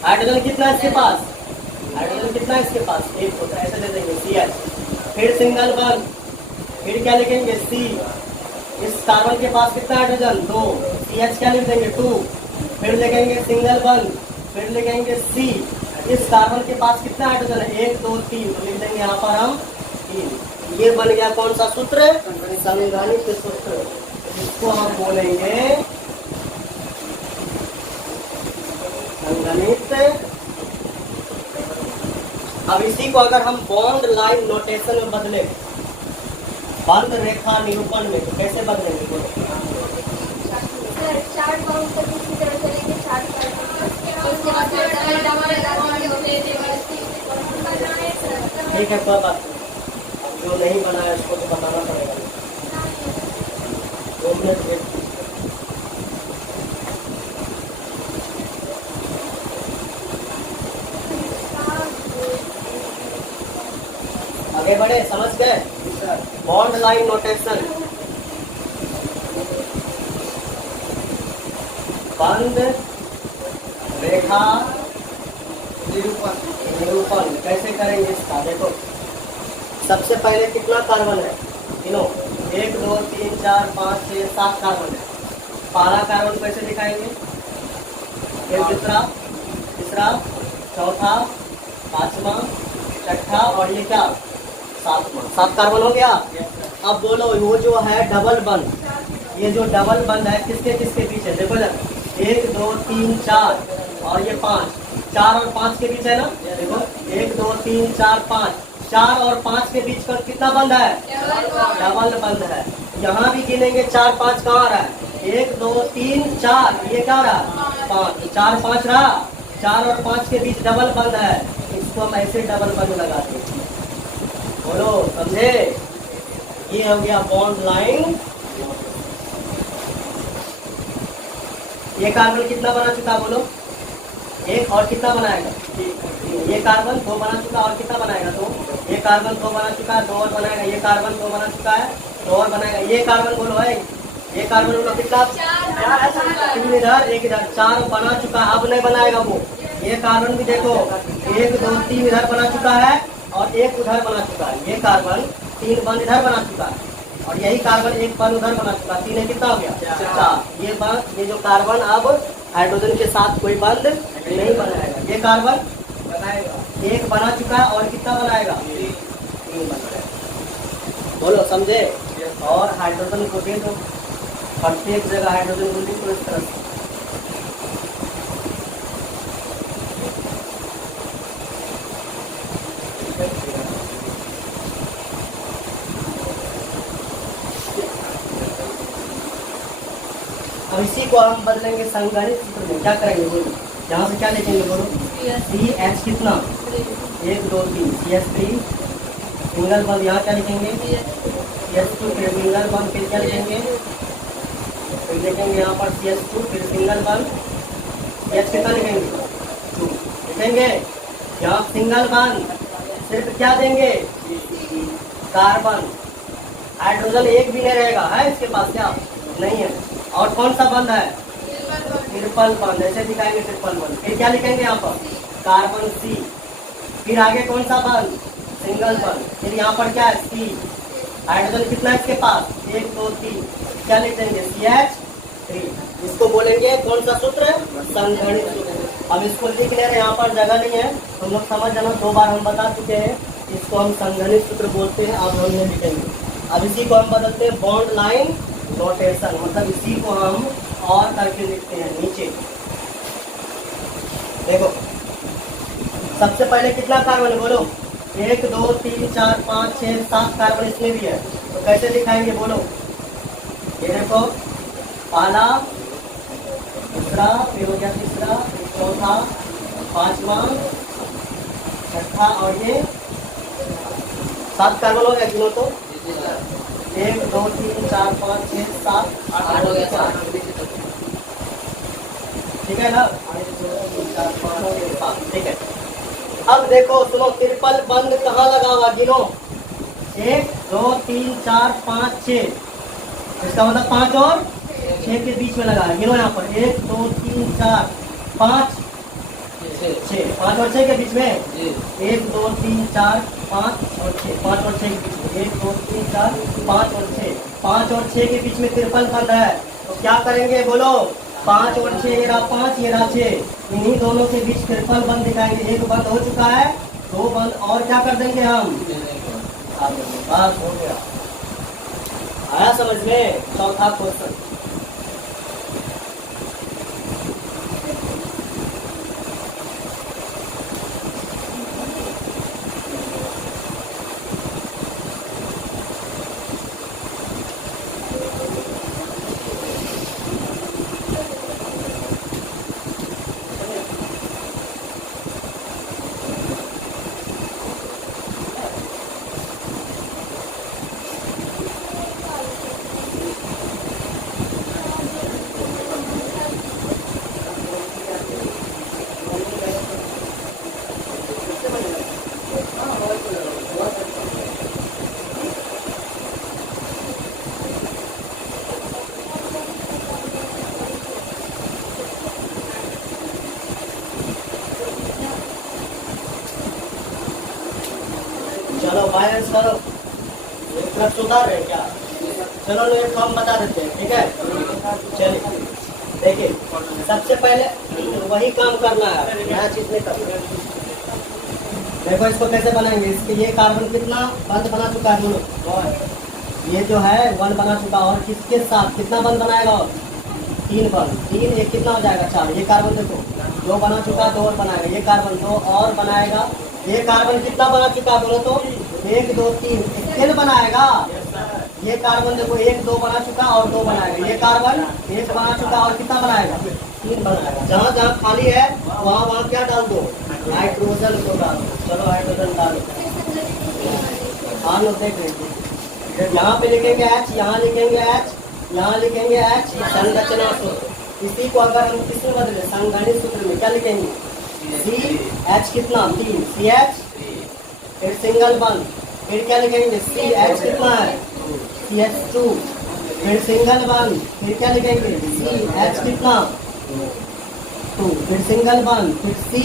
हाइड्रोजन कितना है इसके पास, हाइड्रोजन कितना है इसके पास 1 होता है, ऐसे दे देंगे CH। फिर सिंगल बंद, फिर क्या लिखेंगे C, इस कार्बन के पास कितना हाइड्रोजन 2, CH क्या लिख देंगे 2। फिर लिखेंगे सिंगल बंद, फिर लिखेंगे C, इस कार्बन के पास कितना हाइड्रोजन है 1 2 3, तो लिख देंगे यहाँ पर हम 3। ये बन गया कौन सा सूत्र, संघनित सूत्र। इसको हम बोलेंगे संघनित। अब इसी को अगर हम बॉन्ड लाइन नोटेशन में बदले, बंद रेखा निरूपण में, तो कैसे बदलेंगे बोलो। चार्ट बाउंड को किसी तरह से लेके चार्ट कर, उसके बाद ठीक है कोई बात नहीं, जो नहीं बना है उसको तो बताना पड़ेगा। 2 मिनट वेट। आगे बढ़े, समझ गए। बॉन्ड लाइन नोटेशन, बंद रेखा निरूपण कैसे करेंगे इसका देखो। सबसे पहले कितना कार्बन है, तीनों 1 2 3 4 5 6 7 कार्बन है। पहला कार्बन कैसे दिखाएंगे, फिर दूसरा, तीसरा, चौथा, पांचवा, छठा और ये क्या 7वां। 7 कार्बन हो गया। अब बोलो वो जो है डबल बंद, ये जो डबल बंद है किसके किसके बीच है देखो ना, 1 2 3 4 और ये 5, 4 और 5 के बीच है ना। देखो 1 2 3 4 5, 4 और 5 के बीच का कितना बंद है, डबल बंद है। यहाँ भी गिनेंगे 4 5 कहाँ रहा है, 1 2 3 4, ये क्या रहा 5, 4 5 रहा। 4 और 5 के बीच डबल बंद है, इसको हम ऐसे डबल बंद लगाते हैं। बोलो समझे? ये हो गया बॉन्ड लाइन। ये कार्बन कितना बना चुका बोलो? एक, और कितना बनाएगा? ये कार्बन 2 बना चुका, और कितना बनाएगा? 2। ये कार्बन 2 बना चुका है, 2 और बनाएगा। ये कार्बन 2 बना चुका है, 2 और बनाएगा। ये कार्बन बोलो है, ये कार्बन बोलो कितना? 3 इधर, 1 इधर, 4 बना चुका है। अब नहीं बनाएगा वो। ये कार्बन भी देखो 1 2 3 इधर बना चुका है और 1 उधर बना चुका है। ये कार्बन 3 बंद इधर बना चुका है और यही कार्बन 1 बंद उधर बना चुका है। 3 कितना हो गया? 4। ये जो कार्बन अब हाइड्रोजन के साथ कोई बंद नहीं बनाएगा। ये कार्बन बनाएगा, 1 बना चुका है और कितना बनाएगा? 3 बनाएगा। बोलो समझे? और हाइड्रोजन को दे दो, प्रत्येक जगह हाइड्रोजन को लिखो इस तरह से। अब इसी को हम बदलेंगे संगणित सूत्र में। क्या करेंगे बोलो? यहाँ से क्या लिखेंगे बोलो? CH कितना? 1 2 3 CH3 सिंगल बंद। यहाँ क्या लिखेंगे? CH2 फिर सिंगल बंद, फिर क्या लिखेंगे? फिर लिखेंगे यहाँ पर CH2 फिर सिंगल बंद। CH कितना लिखेंगे? 2 लिखेंगे। यहाँ सिंगल बंद सिर्फ क्या देंगे? कार्बन। हाइड्रोजन एक भी नहीं रहेगा, है इसके पास? क्या नहीं है। और कौन सा बंद है? ट्रिपल बंद। ऐसे दिखाएंगे ट्रिपल बंद। फिर क्या लिखेंगे यहाँ पर? Carbon C। फिर आगे कौन सा बंद? सिंगल बंद। फिर यहाँ पर क्या है? C। हाइड्रोजन कितना है इसके पास? 1 2 3। क्या लिख देंगे? CH3। इसको बोलेंगे कौन सा सूत्र? संगणित सूत्र। अब इसको लिख ले रहे, यहाँ पर जगह नहीं है, तुम लोग समझ जाना। 2 बार हम बता चुके हैं, इसको हम संगणित सूत्र बोलते हैं। अब हम नहीं लिखेंगे। अब इसी को हम बदलते हैं बॉन्ड लाइन नोटेशन, मतलब इसी को हम और करके लिखते हैं नीचे। देखो सबसे पहले कितना कार्बन बोलो? 1 2 3 4 5 6 7 कार्बन इसमें भी है। तो कैसे दिखाएंगे बोलो? ये देखो, पहला, दूसरा, फिर हो गया तीसरा, चौथा, 5वां, 6ठा और ये 7 कार्बन हो गया। गिनो तो 1 2 3 4 5 6 7 8 हो गया। ठीक है ना? 1 2 3 4 5 6 7। ठीक है। अब देखो सुनो, ट्रिपल बंद कहाँ लगा हुआ? गिनो 1 2 3 4 5 6। इसका मतलब 5 और 6 के बीच में लगा है। गिनो यहाँ पर 1 2 3 4 5 6। 5 और 6 के बीच में 1 2 3 4 5 और 6। 5 और 6 के बीच में 1 2 3 4 5 और 6। 5 और 6 के बीच में ट्रिपल बंद है। तो क्या करेंगे बोलो? 5 और 6, ये रहा 5, ये रहा 6, इन्हीं दोनों के बीच ट्रिपल बंद दिखाएंगे। 1 बंद हो चुका है, 2 बंद और क्या कर देंगे हम? बस हो गया। आया समझ में? चौथा क्वेश्चन। चलो बायस करो, एक तरफ सुधार है क्या? चलो एक फॉर्म बता देते हैं। ठीक है, चलिए देखिए, सबसे पहले वही काम करना है, नया चीज नहीं करना। देखो इसको कैसे बनाएंगे? इसके ये कार्बन कितना बंद बना चुका है दोनों, ये जो है 1 बना चुका, और किसके साथ कितना बंद बनाएगा? 3 बंद। 3 एक कितना हो जाएगा? 4। ये कार्बन देखो 2 बना चुका, 2 और बनाएगा। ये कार्बन 2 और बनाएगा। ये कार्बन कितना बना चुका बोलो तो? 1 2 3 स्केल बनाएगा। ये कार्बन देखो 1 2 बना चुका और 2 बनाएगा। ये कार्बन 1 बना चुका और कितना बनाएगा? 3 बनाएगा। जहाँ जहाँ खाली है वहाँ वहाँ क्या डाल दो? हाइड्रोजन को डाल दो। चलो हाइड्रोजन डालो। हाँ लो देख लीजिए, यहाँ पे लिखेंगे एच, यहाँ लिखेंगे एच, यहाँ लिखेंगे एच, संरचना सूत्र। इसी को अगर हम किसमें बदले, संगणित सूत्र में क्या लिखेंगे, सी एच कितना 3, सी एच, फिर सिंगल बंद, फिर क्या लिखेंगे, सी एच कितना है, सी एच 2, फिर सिंगल बंद, फिर क्या लिखेंगे, सी एच कितना 2, फिर सिंगल बंद, फिर सी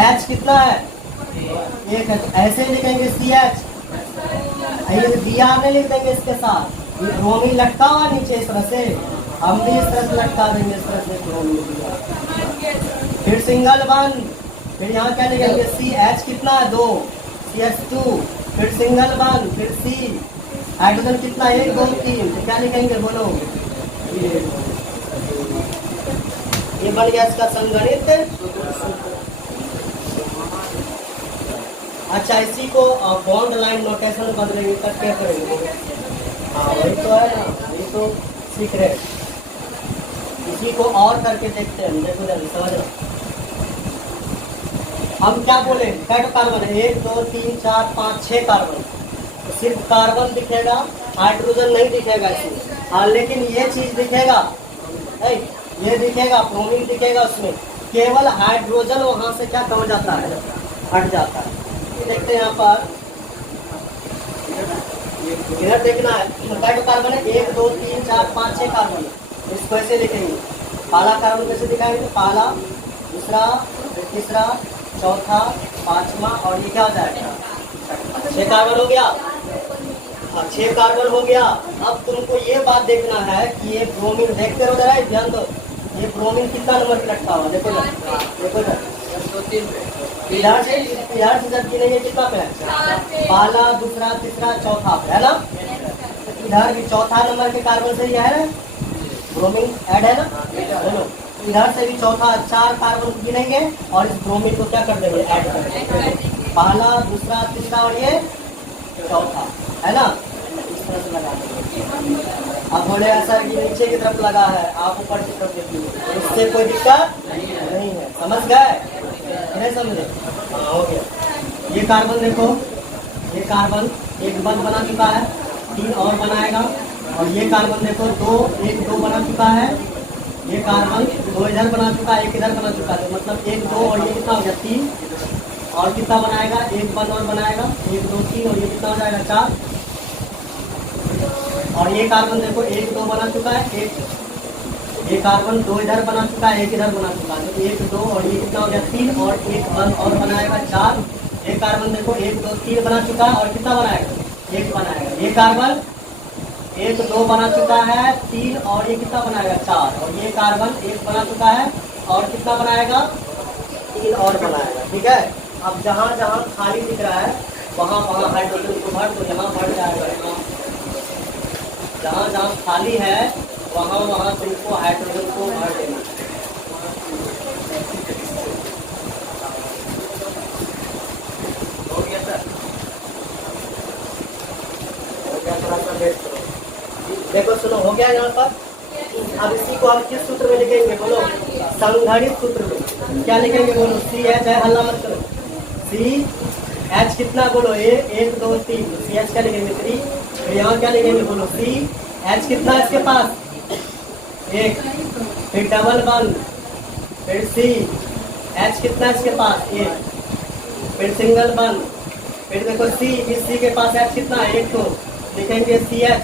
एच कितना है 1 है। ऐसे लिखेंगे सी एच, ये बी आर नहीं लिख देंगे इसके साथ, ये ब्रोमीन लटका हुआ नीचे इस तरह से, हम भी इस तरह से लटका देंगे इस तरह से ब्रोमीन। फिर सिंगल बंद, फिर यहाँ क्या लिखेंगे, सी एच कितना है 2, सी एच 2, फिर सिंगल बंद, फिर सी हाइड्रोजन कितना 1 2 3, तो क्या लिखेंगे बोलो, ये बन गया इसका संगणित। अच्छा, इसी को बॉन्ड लाइन नोटेशन में बदलेंगे, तब क्या करेंगे, हाँ वही तो है ना, वही तो सीख रहे। इसी को और करके देखते हैं, देखो जल्दी समझ। हम क्या बोले, कैट कार्बन है 1 2 3 4 5 6 कार्बन, तो सिर्फ कार्बन दिखेगा, हाइड्रोजन नहीं दिखेगा इसमें। हाँ लेकिन ये चीज दिखेगा, ये दिखेगा, ब्रोमीन दिखेगा उसमें, केवल हाइड्रोजन वहां से क्या कम जाता है, हट जाता है। देखते हैं यहाँ पर, इधर देखना है, कैट कार्बन है 1 2 3 4 5 6 कार्बन, इसको ऐसे लिखेंगे। पहला कार्बन कैसे दिखाएंगे, पहला, दूसरा, तीसरा, चौथा, पांचवा, और ये क्या हो जाएगा 6 कार्बन हो गया। हाँ 6 कार्बन हो गया। अब तुमको ये बात देखना है कि ये ब्रोमीन, देखते रहो जरा, ध्यान दो, ये ब्रोमीन कितना नंबर पे लटका हुआ, देखो जरा, देखो जरा, इधर से जब गिनेंगे कितना पे है, पहला, दूसरा, तीसरा, चौथा पे है ना, इधर भी चौथा नंबर के कार्बन से ही है ना, ब्रोमीन ऐड है ना, बोलो, इधर से भी चौथा 4 कार्बन गिनेंगे और इस ब्रोमीन को क्या कर देंगे, ऐड कर देंगे, पहला, दूसरा, तीसरा और ये चौथा, है ना, इस तरह से लगा देंगे। अब बोले ऐसा कि नीचे की तरफ लगा है, आप ऊपर की तरफ देखिए, इससे कोई दिक्कत नहीं है, समझ गए, नहीं समझे, हाँ हो गया। ये कार्बन देखो, ये कार्बन 1 बंद बना चुका है, 3 और बनाएगा, और ये कार्बन देखो 1 2 बना चुका है, ये कार्बन 2 इधर बना चुका है, 1 इधर बना चुका है, मतलब 1 2 और ये कितना हो गया 3, और कितना बनाएगा, 1 बंद और बनाएगा, 1 2 3, और ये कितना हो जाएगा 4, और ये कार्बन देखो 1 2 बना चुका है, ये कार्बन 2 इधर बना चुका है, 1 इधर बना चुका है, तो 1 2 और ये कितना हो गया 3, और 1 बंद और बनाएगा 4। ये कार्बन देखो 1 2 3 बना चुका है, और कितना बनाएगा 1 बनाएगा। ये कार्बन 1 2 बना चुका है 3, और ये कितना बनाएगा 4, और ये कार्बन 1 बना चुका है और कितना बनाएगा 3 और बनाएगा। ठीक है, अब जहाँ जहाँ खाली दिख रहा है वहाँ वहाँ हाइड्रोजन को भर, तो यहाँ भर जाएगा, जहाँ जहाँ खाली है वहाँ वहाँ तुमको हाइड्रोजन को भर देना। हो गया सर, हो गया, थोड़ा सा वेट करो। देखो सुनो, हो गया यहाँ पर। अब इसी को हम किस सूत्र में लिखेंगे बोलो, संगणित सूत्र में। क्या लिखेंगे बोलो, सी एच है, हल्ला मत करो, सी एच कितना बोलो, 1 2 3, सी एच क्या लिखेंगे 3, फिर यहाँ क्या लिखेंगे बोलो, सी एच कितना है इसके पास 1, फिर डबल बंद, फिर सी एच कितना है इसके पास 1, फिर सिंगल बंद, फिर देखो सी, इस सी के पास एच कितना है 1 2, लिखेंगे सी एच,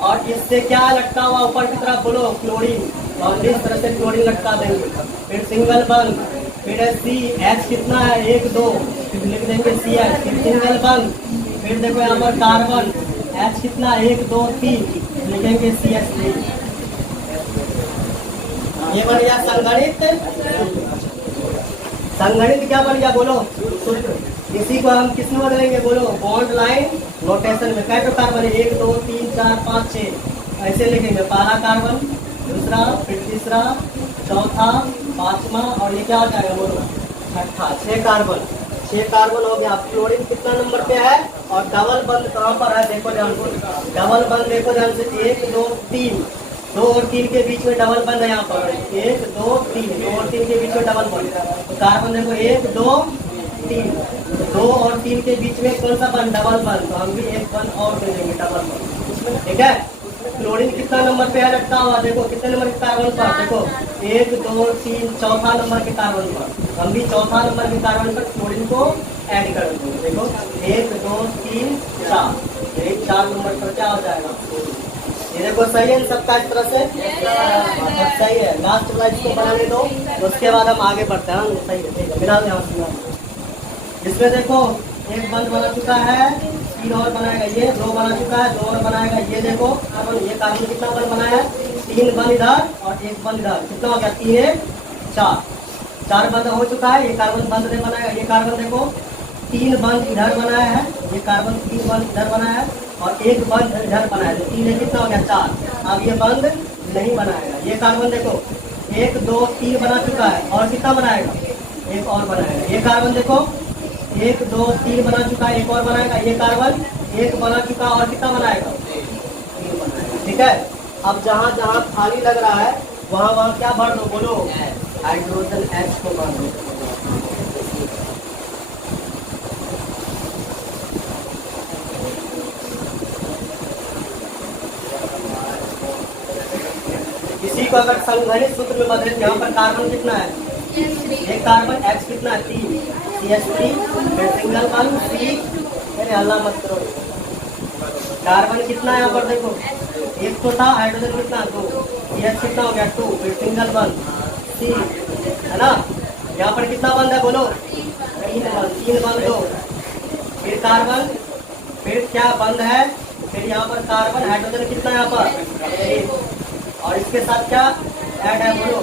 और इससे क्या लटका हुआ ऊपर की तरफ बोलो, क्लोरीन, और इस तरह से क्लोरीन लटका देंगे, फिर सिंगल बंद, फिर सी एच कितना है 1 2, फिर लिख देंगे सी एच, फिर सिंगल बंद, फिर देखो यहाँ पर कार्बन एच कितना 1 2 3, लिखेंगे सी एच 3। ये बन गया संगणित। संगणित क्या बन गया बोलो, सूत्र। इसी को हम किस में बदलेंगे बोलो, बॉन्ड लाइन नोटेशन में। कैसे कार्बन है 1 2 3 4 5 6, ऐसे लिखेंगे, पहला कार्बन, दूसरा, फिर तीसरा, चौथा, पांचवा, और ये क्या हो जाएगा बोलो छठा। 6 कार्बन, 6 कार्बन हो गया। क्लोरीन कितना नंबर पे है, और डबल बंद कहाँ पर है देखो ध्यान से, डबल बंद देखो ध्यान से, 1 2 3, 2 और 3 के बीच में डबल बंद है यहाँ पर, 1 2 3, 2 और 3 के बीच में डबल बंद। तो कार्बन देखो 1 2 3, 2 और 3 के बीच में कौन सा बंद? डबल बंद। तो हम भी एक बंद और दे देंगे, डबल बंद। ठीक है। क्लोरीन कितना नंबर पे है लटका हुआ? देखो कितने नंबर के कार्बन पर? देखो 1 2 3, चौथा नंबर के कार्बन पर। हम भी चौथा नंबर के कार्बन पर क्लोरीन को ऐड कर देंगे। देखो 1 2 3 4, 4 नंबर पर क्या हो जाएगा? ये देखो सही है सबका इस तरह से? सही है। लास्ट वाला इसको बनाने दो, उसके बाद हम आगे बढ़ते हैं। सही है, ठीक है। बिना ध्यान से इसमें देखो एक बंद बना चुका है, 3 और बनाएगा। ये 2 बना चुका है, 2 और बनाएगा। ये देखो कार्बन, ये कार्बन कितना बंद बनाया है? 3 बंद इधर और 1 बंद इधर। कितना हो गया? 3 1 4, 4 बंद हो चुका है। ये कार्बन बंद नहीं बनाएगा। ये कार्बन देखो 3 बंद इधर बनाया है, ये कार्बन 3 बंद इधर बनाया है और 1 बंद इधर बनाया है। 3 कितना हो गया? 4। अब ये बंद नहीं बनाएगा। ये कार्बन देखो 1 2 3 बना चुका है और कितना बनाएगा? 1 और बनाएगा। ये कार्बन देखो 1 2 3 बना चुका है, 1 और बनाएगा। ये कार्बन 1 बना चुका और कितना बनाएगा? 3 बनाएगा। ठीक है। अब जहाँ जहाँ खाली लग रहा है वहाँ वहाँ क्या भर दो? बोलो हाइड्रोजन H को भर दो। इसी को अगर संघनित सूत्र में बदले, यहाँ पर कार्बन कितना है? एक कार्बन X कितना है? 3, CH3, फिर सिंगल बंद C। अरे हल्ला मत करो। कार्बन कितना है यहाँ पर? देखो एक तो था, हाइड्रोजन कितना? 2, CH कितना हो गया? 2, फिर सिंगल बंद C, है ना? यहाँ पर कितना बंद है? बोलो 3 बंद 2, फिर कार्बन, फिर क्या बंद है? फिर यहाँ पर कार्बन, हाइड्रोजन कितना है यहाँ पर? 1, और इसके साथ क्या ऐड है? बोलो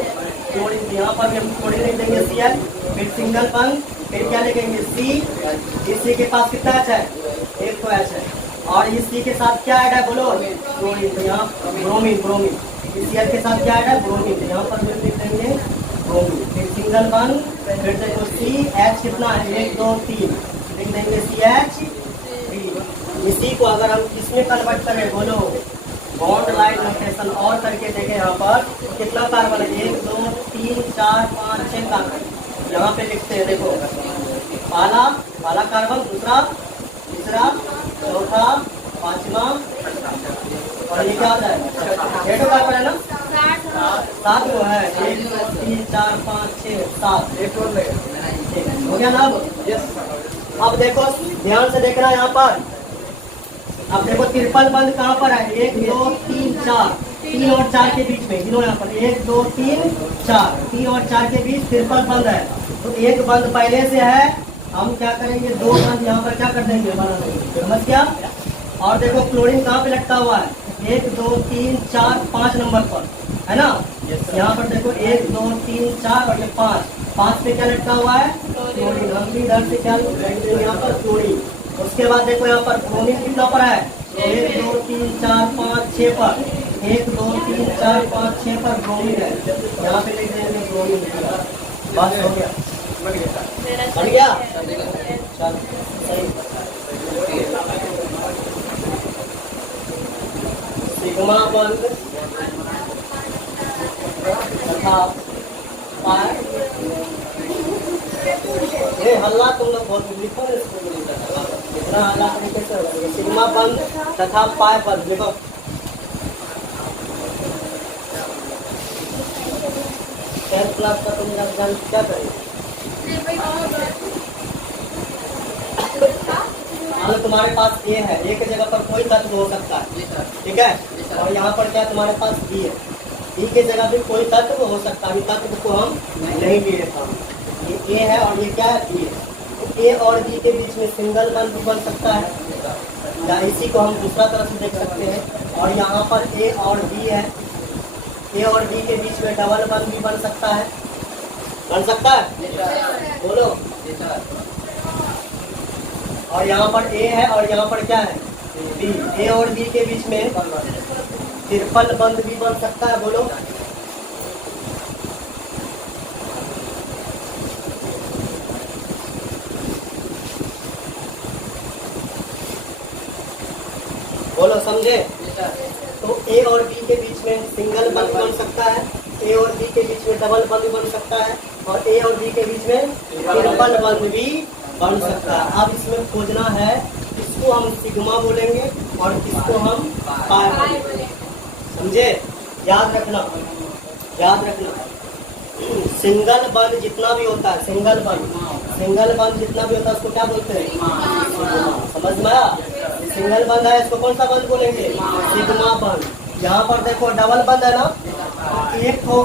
क्लोरीन। यहाँ पर भी हम क्लोरीन लिख देंगे Cl, फिर सिंगल बंद, फिर क्या लिखेंगे? C। इसी के पास कितना H है? 1 तो H है। और इस C के साथ क्या ऐड है? बोलो क्लोरीन। तो यहाँ ब्रोमीन, ब्रोमीन। इस Cl के साथ क्या ऐड है? ब्रोमीन। तो यहाँ पर भी लिख देंगे ब्रोमीन, फिर सिंगल बंद, फिर देखो C H कितना है? 1 2 3, लिख देंगे CH3। इसी को अगर हम किसमें कन्वर्ट करें? बोलो बॉन्ड लाइन नोटेशन और करके देखें। यहाँ पर कितना कार्बन है? 1 2 3 4 5 6 कार्बन। यहाँ पे लिखते हैं देखो पहला कार्बन, दूसरा, तीसरा, चौथा, पांचवा और ये क्या हो जाएगा? 6 कार्बन है ना? 7 वो है। 1 2 3 4 5 6 7, हो गया ना? अब देखो ध्यान से देखना यहाँ पर। अब देखो ट्रिपल बंद कहाँ पर है? 1 2 3 4, 3 और 4 के बीच में। गिनो यहाँ पर 1 2 3 4, 3 और 4 के बीच ट्रिपल बंद है। तो एक बंद पहले से है, हम क्या करेंगे? 2 बंद यहाँ पर क्या कर देंगे? बना देंगे। समझ गया? और देखो क्लोरीन कहाँ पे लटका हुआ है? 1 2 3 4 5 नंबर पर, है ना? यहाँ पर देखो 1 2 3 4 और ये 5 पे क्या लटका हुआ है? क्लोरीन। हम भी इधर से क्या लिखेंगे? यहाँ पर क्लोरीन। उसके बाद देखो यहाँ पर ब्रोमीन कितना पर है? 1 2 3 4 5 6 पर। 1 2 3 4 5 6 पर ब्रोमीन है। यहाँ पे लिख देंगे ब्रोमीन। बस हो गया, बन गया। चल सही। सिग्मा बंद तथा पाई। ये हल्ला तुम लोग बहुत लिखो ना, इतना हल्ला तरीके से होगा। सिग्मा बंद तथा पाई बंद देखो। टेंथ क्लास का तुम एग्जाम क्या करेंगे? मान तुम्हारे पास ए है, ए की जगह पर कोई तत्व हो सकता है, ठीक है? और यहाँ पर क्या तुम्हारे पास बी है, बी की जगह भी कोई तत्व हो सकता है। तत्व को हम नहीं ले लेता हूँ। ये ए है और ये क्या है? बी है। तो ए और बी के बीच में सिंगल बंद बन सकता है, या इसी को हम दूसरा तरह से देख सकते हैं। और यहाँ पर ए और बी है, ए और बी के बीच में डबल बंद भी बन सकता है। बन सकता है? बोलो। और यहाँ पर ए है और यहाँ पर क्या है? बी। ए और बी के बीच में ट्रिपल बंद भी बन सकता है। बोलो। बोलो, समझे? तो ए और बी के बीच में सिंगल बंद बन सकता है, ए और बी के बीच में डबल बंद बन सकता है, और ए और बी के बीच में ट्रिपल बंद भी बन सकता है। अब इसमें खोजना है किसको हम सिग्मा बोलेंगे और किसको हम पाई बोलेंगे। समझे? याद रखना, याद रखना। सिंगल बंद जितना भी होता है, सिंगल बंद जितना भी होता है उसको क्या बोलते हैं? सिग्मा। समझ में आया? सिंगल बंद है, इसको कौन सा बंद बोलेंगे? सिग्मा बंद। यहाँ पर देखो डबल बंद है ना, एक ठो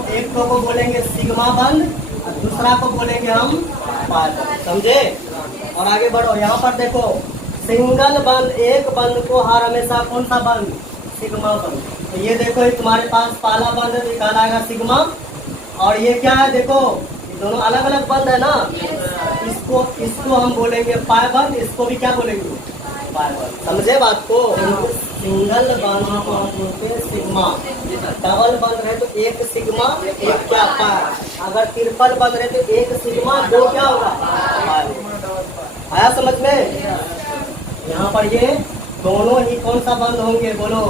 को बोलेंगे सिग्मा बंद और दूसरा को बोलेंगे हम पाई बंद। समझे? और आगे बढ़ो। यहाँ पर देखो सिंगल बंद, एक बंद को हर हमेशा कौन सा बंद? सिग्मा बंद। तो ये देखो, ये तुम्हारे पास पहला बंद है, निकाला आएगा सिग्मा, और ये क्या है? देखो ये दोनों अलग अलग बंद है ना, इसको हम बोलेंगे पाई बंद, इसको भी क्या बोलेंगे? पाई बंद। समझे बात को? सिंगल बंद को हम बोलते हैं सिग्मा, डबल बंद रहे तो एक सिग्मा एक क्या पाई, अगर ट्रिपल बंद रहे तो एक सिग्मा दो क्या होगा? पाई। आया समझ में? यहाँ पर ये दोनों ही कौन सा बंद होंगे? बोलो,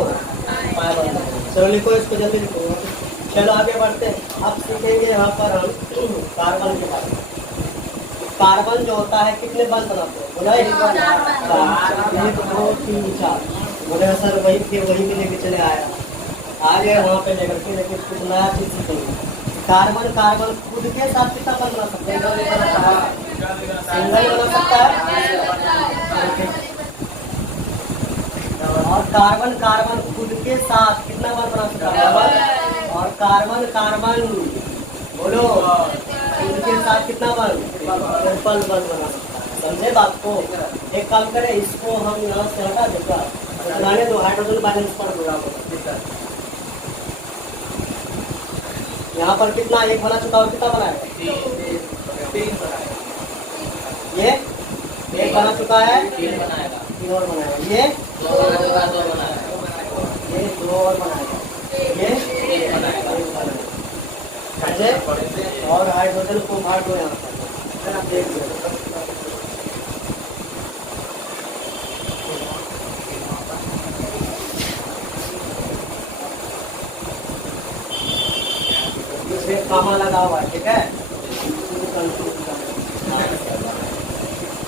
पाई बंद। चलो लिखो इसको, जल्दी लिखो। चलो आगे बढ़ते हैं। अब सीखेंगे यहाँ पर हम कार्बन के बारे में। कार्बन जो होता है कितने बंद बनाते हैं? बोला 1 2 3 4। बोले सर वही फिर वही भी लेके चले आया, आगे वहाँ पे लेकर के लेके कुछ नया चीज सीखेंगे। कार्बन खुद के साथ कितना बंद बना सकते हैं? सिंगल बना सकता है। और कार्बन खुद के साथ कितना बंद बना सकता है? और कार्बन बोलो खुद के साथ कितना बंद? ट्रिपल बंद बना सकता है। समझे बात को? एक काम करें, इसको हम यहाँ से हटा देगा, बनाने दो, हाइड्रोजन बैलेंस पर होगा। यहाँ पर कितना एक बना चुका और कितना बनाएगा? 3 ये एक बना चुका है, 3 और बनाएगा। ये 2 और बनाएगा, ये 1 बनाएगा। और हाइड्रोजन को भाग दो यहाँ पर, आप देख लो। इसमें कामा लगा हुआ है, ठीक है?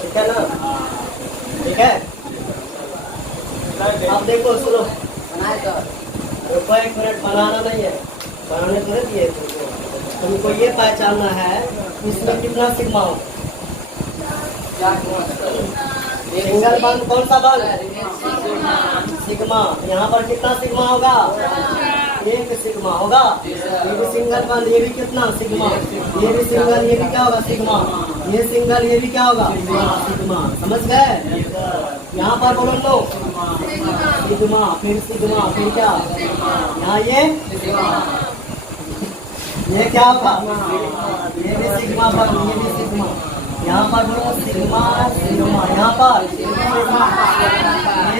ठीक है ना? ठीक है। अब देखो, सुनो, रुको 1 मिनट, बनाना नहीं है, बनाने तो नहीं दिए तुमको ये पहचानना है इसमें कितना सिग्मा हो। सिंगल बंद कौन सा बंद? सिग्मा। यहाँ पर कितना सिग्मा होगा? 1 सिग्मा होगा। ये भी सिंगल बंद, ये भी कितना? सिग्मा। ये भी सिंगल, ये भी क्या होगा? सिग्मा। ये सिंगल, ये भी क्या होगा? सिग्मा। समझ गए? यहाँ पर बोलो लो, सिग्मा, फिर सिग्मा, फिर क्या? यहाँ ये क्या होगा? ये भी सिग्मा पर, ये भी सिग्मा। यहाँ पर बोलो सिग्मा सिग्मा, यहाँ पर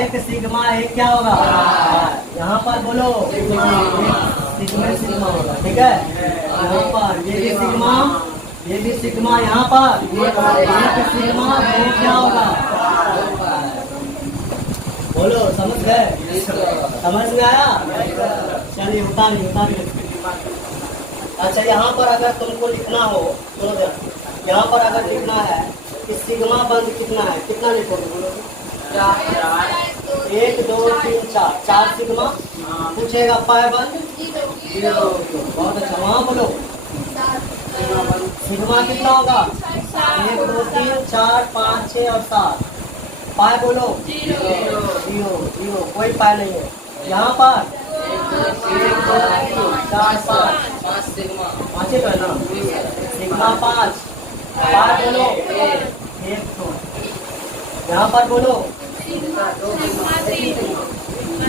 1 सिग्मा, एक क्या होगा? यहाँ पर बोलो सिग्मा सिग्मा होगा, ठीक है? यहाँ पर ये भी सिग्मा, ये भी सिग्मा, यहाँ पर 1 सिग्मा, ये क्या होगा? बोलो, समझ गए? समझ में आया? चलिए उतारिए। अच्छा, यहाँ पर अगर तुमको लिखना हो, सुनो ध्यान, यहाँ पर अगर लिखना है कि सिग्मा बंद कितना है, कितना लिखोगे? बोलो। 1 2 3 4 सिग्मा। पूछेगा पाई बंद 0। बहुत अच्छा, वहाँ बोलो सिग्मा कितना होगा? 1 2 3 4 5 6 और 7। पाई बोलो 0। कोई पाई नहीं है। यहाँ पर 1 2 3 4 5 सिग्मा, 5 तो है ना? सिग्मा 5। पाई बोलो 1 2। यहाँ पर बोलो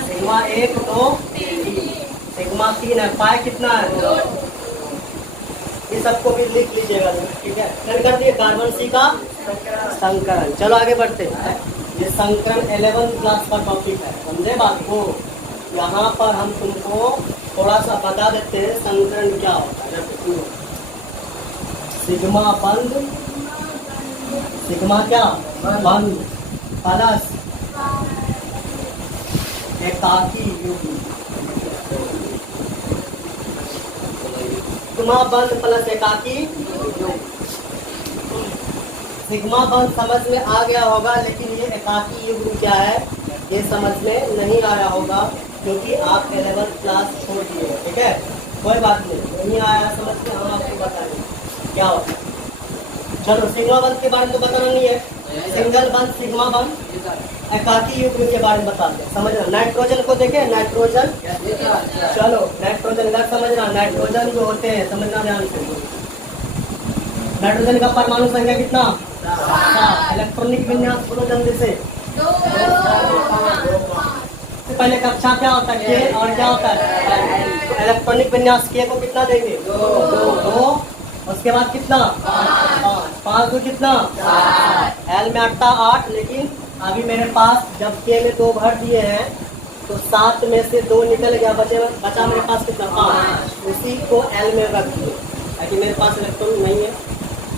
सिग्मा 1 2 सिग्मा 3 है। पाई कितना है? 2। ये सबको भी लिख लीजिएगा, ठीक है? फिर कर दिए कार्बन सी का संकरण। चलो आगे बढ़ते हैं। ये संकरण 11th क्लास का टॉपिक है, समझे बात को? यहाँ पर हम तुमको थोड़ा सा बता देते हैं संकरण क्या होता है। सिग्मा बंद, सिग्मा क्या बंद, प्लस एकाकी युग्म। सिग्मा बंद प्लस एकाकी युग्म। सिग्मा बंध समझ में आ गया होगा, लेकिन ये एकाकी युग्म क्या है ये समझ में नहीं आया होगा, क्योंकि आप 11th क्लास छोड़ दिए हैं। ठीक है, कोई बात नहीं आया समझ में, हम आपको बताएंगे क्या होता है। चलो सिग्मा बंध के बारे में तो बताना नहीं है, सिंगल बंध सिग्मा बंध एकाकी युग्म के बारे में बताते हैं। समझना, नाइट्रोजन को देखें, नाइट्रोजन, चलो नाइट्रोजन का समझना, नाइट्रोजन जो होते हैं समझना ध्यान से। नाइट्रोजन का परमाणु संख्या कितना? 7। इलेक्ट्रॉनिक विन्यास बोलो जल्दी से। पहले कक्षा क्या होता है, के और क्या होता है इलेक्ट्रॉनिक विन्यास, के को कितना देंगे? 2। उसके बाद कितना? 5 को कितना? एल में अट्टा 8, लेकिन अभी मेरे पास जब के में 2 भर दिए हैं तो 7 में से 2 निकल गया, बचा मेरे पास कितना? 5। उसी को एल में रख दिए, ताकि मेरे पास इलेक्ट्रॉन नहीं है,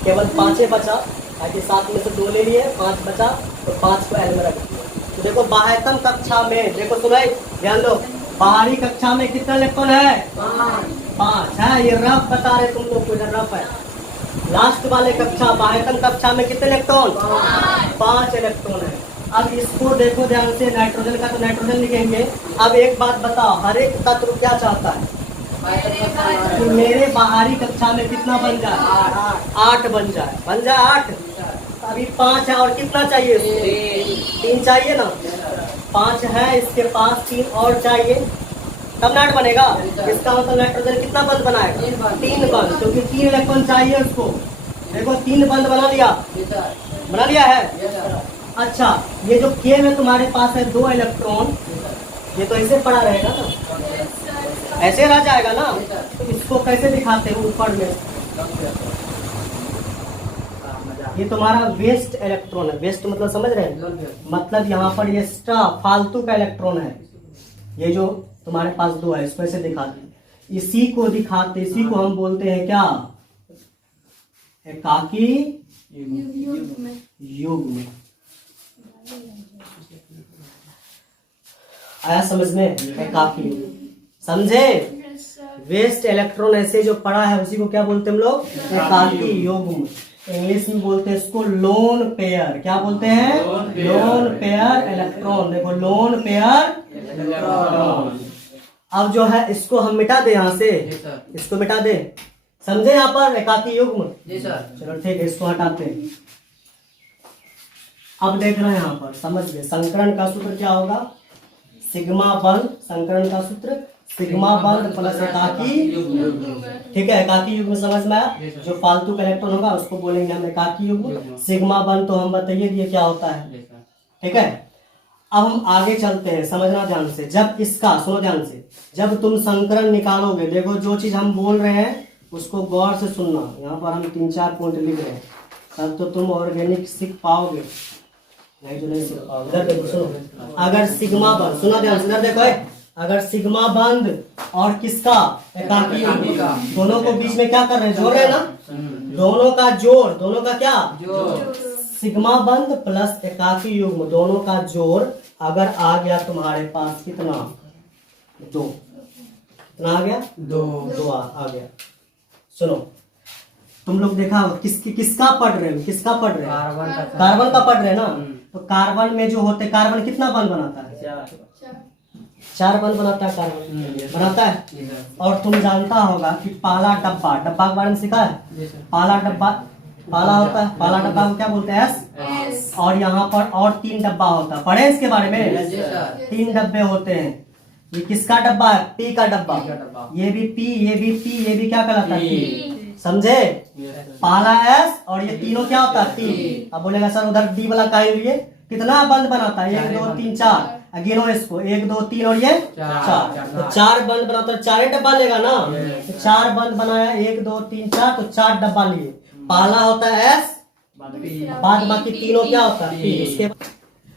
केवल 5 बचा, ताकि 7 में से 2 ले लिए, 5 बचा तो 5 को एल में रख दिया। तो देखो बाह्यतम कक्षा में, देखो सुनाई ध्यान दो, बाहरी कक्षा में कितना इलेक्ट्रॉन है? 5 है। ये रफ बता रहे तुम लोग को, इधर रफ है। लास्ट वाले कक्षा बाह्यतम कक्षा में कितने इलेक्ट्रॉन? 5 इलेक्ट्रॉन है। अब इसको देखो ध्यान से, नाइट्रोजन का तो नाइट्रोजन लिखेंगे। अब एक बात बताओ, हर एक तत्व क्या चाहता है कि मेरे बाहरी कक्षा में कितना बन जाए? 8 बन जाए। बन जाए 8, अभी 5 है और कितना चाहिए? 3 चाहिए ना। 5 है, इसके पास 3 और चाहिए, तब नाइट बनेगा। इसका मतलब नाइट्रोजन कितना बंद बनाएगा? 3 बंद, क्योंकि 3 इलेक्ट्रॉन चाहिए उसको। देखो 3 बंद बना लिया, बना लिया है। अच्छा, ये जो के में तुम्हारे पास है 2 इलेक्ट्रॉन, ये तो ऐसे पड़ा रहेगा ना, ऐसे रह जाएगा ना। तो इसको कैसे दिखाते हैं ऊपर में? ये तुम्हारा वेस्ट इलेक्ट्रॉन है। वेस्ट मतलब समझ रहे हैं, मतलब यहाँ पर ये फालतू का इलेक्ट्रॉन है। ये जो तुम्हारे पास 2 है, इसको ऐसे दिखाते, इसी को दिखाते, इसी को हम बोलते हैं क्या? एकाकी युग्म। आया समझ में? एकाकी युग्म समझे? वेस्ट इलेक्ट्रॉन ऐसे जो पड़ा है उसी को क्या बोलते हैं हम लोग? एकाकी युग्म। इंग्लिश में बोलते हैं इसको लोन पेयर। क्या बोलते हैं? Lone pair electron. देखो लोन पेयर इलेक्ट्रॉन। अब जो है इसको हम मिटा दे, यहाँ से इसको मिटा दे, समझे? यहाँ पर एकाकी युग्म। चलो ठीक है, इसको हटाते हैं। अब देख रहे हैं यहाँ पर, समझ गए? संकरण का सूत्र क्या होगा? सिग्मा बंध। संकरण का सूत्र सिग्मा बंध प्लस एकाकी युग्म। ठीक है, एकाकी युग्म समझ में आया? जो फालतू का इलेक्ट्रॉन होगा उसको बोलेंगे हम एकाकी युग्म। सिग्मा बंध तो हम बताइए ये क्या होता है। ठीक है, अब हम आगे चलते हैं, समझना ध्यान से। जब इसका, सुनो ध्यान से, जब तुम संकरण निकालोगे, देखो जो चीज हम बोल रहे हैं उसको गौर से सुनना। यहाँ पर हम 3-4 पॉइंट लिख रहे हैं, तब तो तुम ऑर्गेनिक सीख पाओगे, नहीं तो नहीं सीख पाओगे। इधर देखो, सुनो, अगर सिग्मा बंध, सुनो ध्यान से, इधर देखो, अगर सिग्मा बंध और किसका? एकाकी युग्म, दोनों को बीच में क्या कर रहे हैं? जोड़ रहे हैं ना, दोनों का जोड़, दोनों का क्या? सिग्मा बंध प्लस एकाकी युग्म, दोनों का जोड़ अगर आ गया तुम्हारे पास कितना? 2। कितना आ गया? 2 आ गया। सुनो, तुम लोग देखा किसका पढ़ रहे हो? किसका पढ़ रहे हो? कार्बन का पढ़ रहे हैं ना। तो कार्बन में जो होते, कार्बन कितना बंध बनाता है? 4 बंध बनाता है कार्बन, बनाता है। और तुम जानता होगा कि पाला डब्बा, डब्बा के बारे में सीखा है? पाला डब्बा, पाला होता है, पाला डब्बा को क्या बोलते हैं? एस। और यहाँ पर और 3 डब्बा होता है, पढ़े इसके बारे में? 3 डब्बे होते हैं। ये किसका डब्बा है? पी का डब्बा। ये भी पी, ये भी पी, ये भी क्या कहलाता है? पी। समझे? पाला एस और ये तीनों क्या होता है? पी। अब बोलेगा सर उधर डी वाला का लिए कितना बंद बनाता है? 1 2 3 4। गिनो इसको, 1 2 3 और ये 4। तो 4 बंद बनाता है, 4 डब्बा लेगा ना। तो 4 बंद बनाया, 1 2 3 4, तो 4 डब्बा लिए। पाला होता है एस, बाद बाकी तीनों क्या होता है? पी। इसके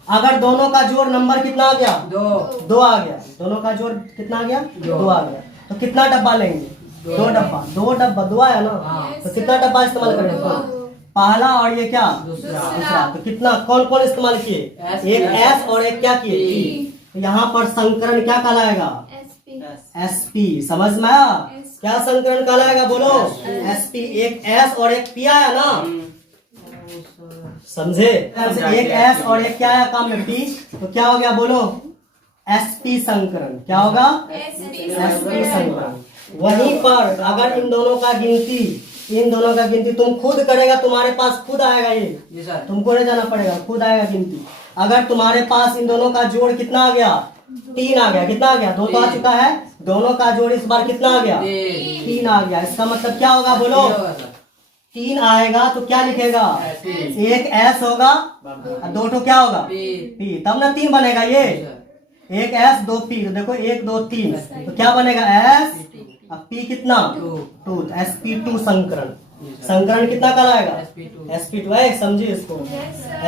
अगर दोनों का जोड़ नंबर कितना आ गया? 2 आ गया। दोनों का जोड़ कितना आ गया? 2 आ गया। तो कितना डब्बा लेंगे? 2 डब्बा। 2 डब्बा, 2 आया ना, तो कितना डब्बा इस्तेमाल करेंगे? पहला और ये क्या? दूसरा। तो कितना, कौन कौन इस्तेमाल किए? एक एस और एक क्या किए? पी। यहाँ पर संकरण क्या कहलाएगा? एसपी। समझ में आया? क्या संकरण कहलाएगा? बोलो। एसपी। एक एस और एक पी आया ना। समझे? एक एस और एक क्या है काम में पी, तो क्या हो गया बोलो? sp संकरण। क्या होगा? sp संकरण। वहीं पर अगर इन दोनों का गिनती तुम खुद करेगा, तुम्हारे पास खुद आएगा ये, तुमको नहीं जाना पड़ेगा, खुद आएगा गिनती। अगर तुम्हारे पास इन दोनों का जोड़ कितना आ गया? 3 आ गया। कितना आ गया? 2 तो आ चुका है, दोनों का जोड़ इस बार कितना आ गया? 3 आ गया। इसका मतलब क्या होगा बोलो? 3 आएगा तो क्या लिखेगा? एक एस होगा और 2 तो क्या होगा? पी, तब ना 3 बनेगा ये। एक एस 2 पी, तो देखो 1 2 3, तो क्या बनेगा? एस अब पी कितना? 2, sp2 संकरण। संकरण कितना कराएगा? sp2 है, समझिए इसको,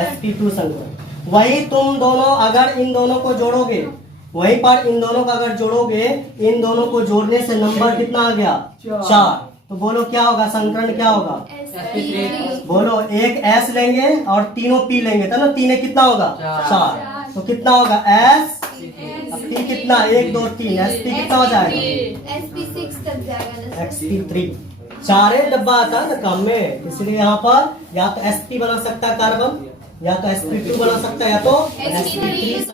sp2 संकरण। वही तुम दोनों अगर इन दोनों को जोड़ोगे, वहीं पर इन दोनों का अगर जोड़ोगे, इन दोनों को जोड़ने से नंबर कितना आ गया? 4। तो बोलो क्या होगा? संकरण क्या होगा? बोलो एक एस लेंगे और तीनों पी लेंगे, तो ना 3 कितना होगा? 4। तो कितना होगा? एस पी कितना? 1 2 3, sp कितना हो जाएगा? sp6 तक जाएगा। sp3 4 डब्बा आता है ना काम में, इसलिए यहाँ पर या तो sp बना सकता है कार्बन, या तो sp2 बना सकता है, या तो sp3।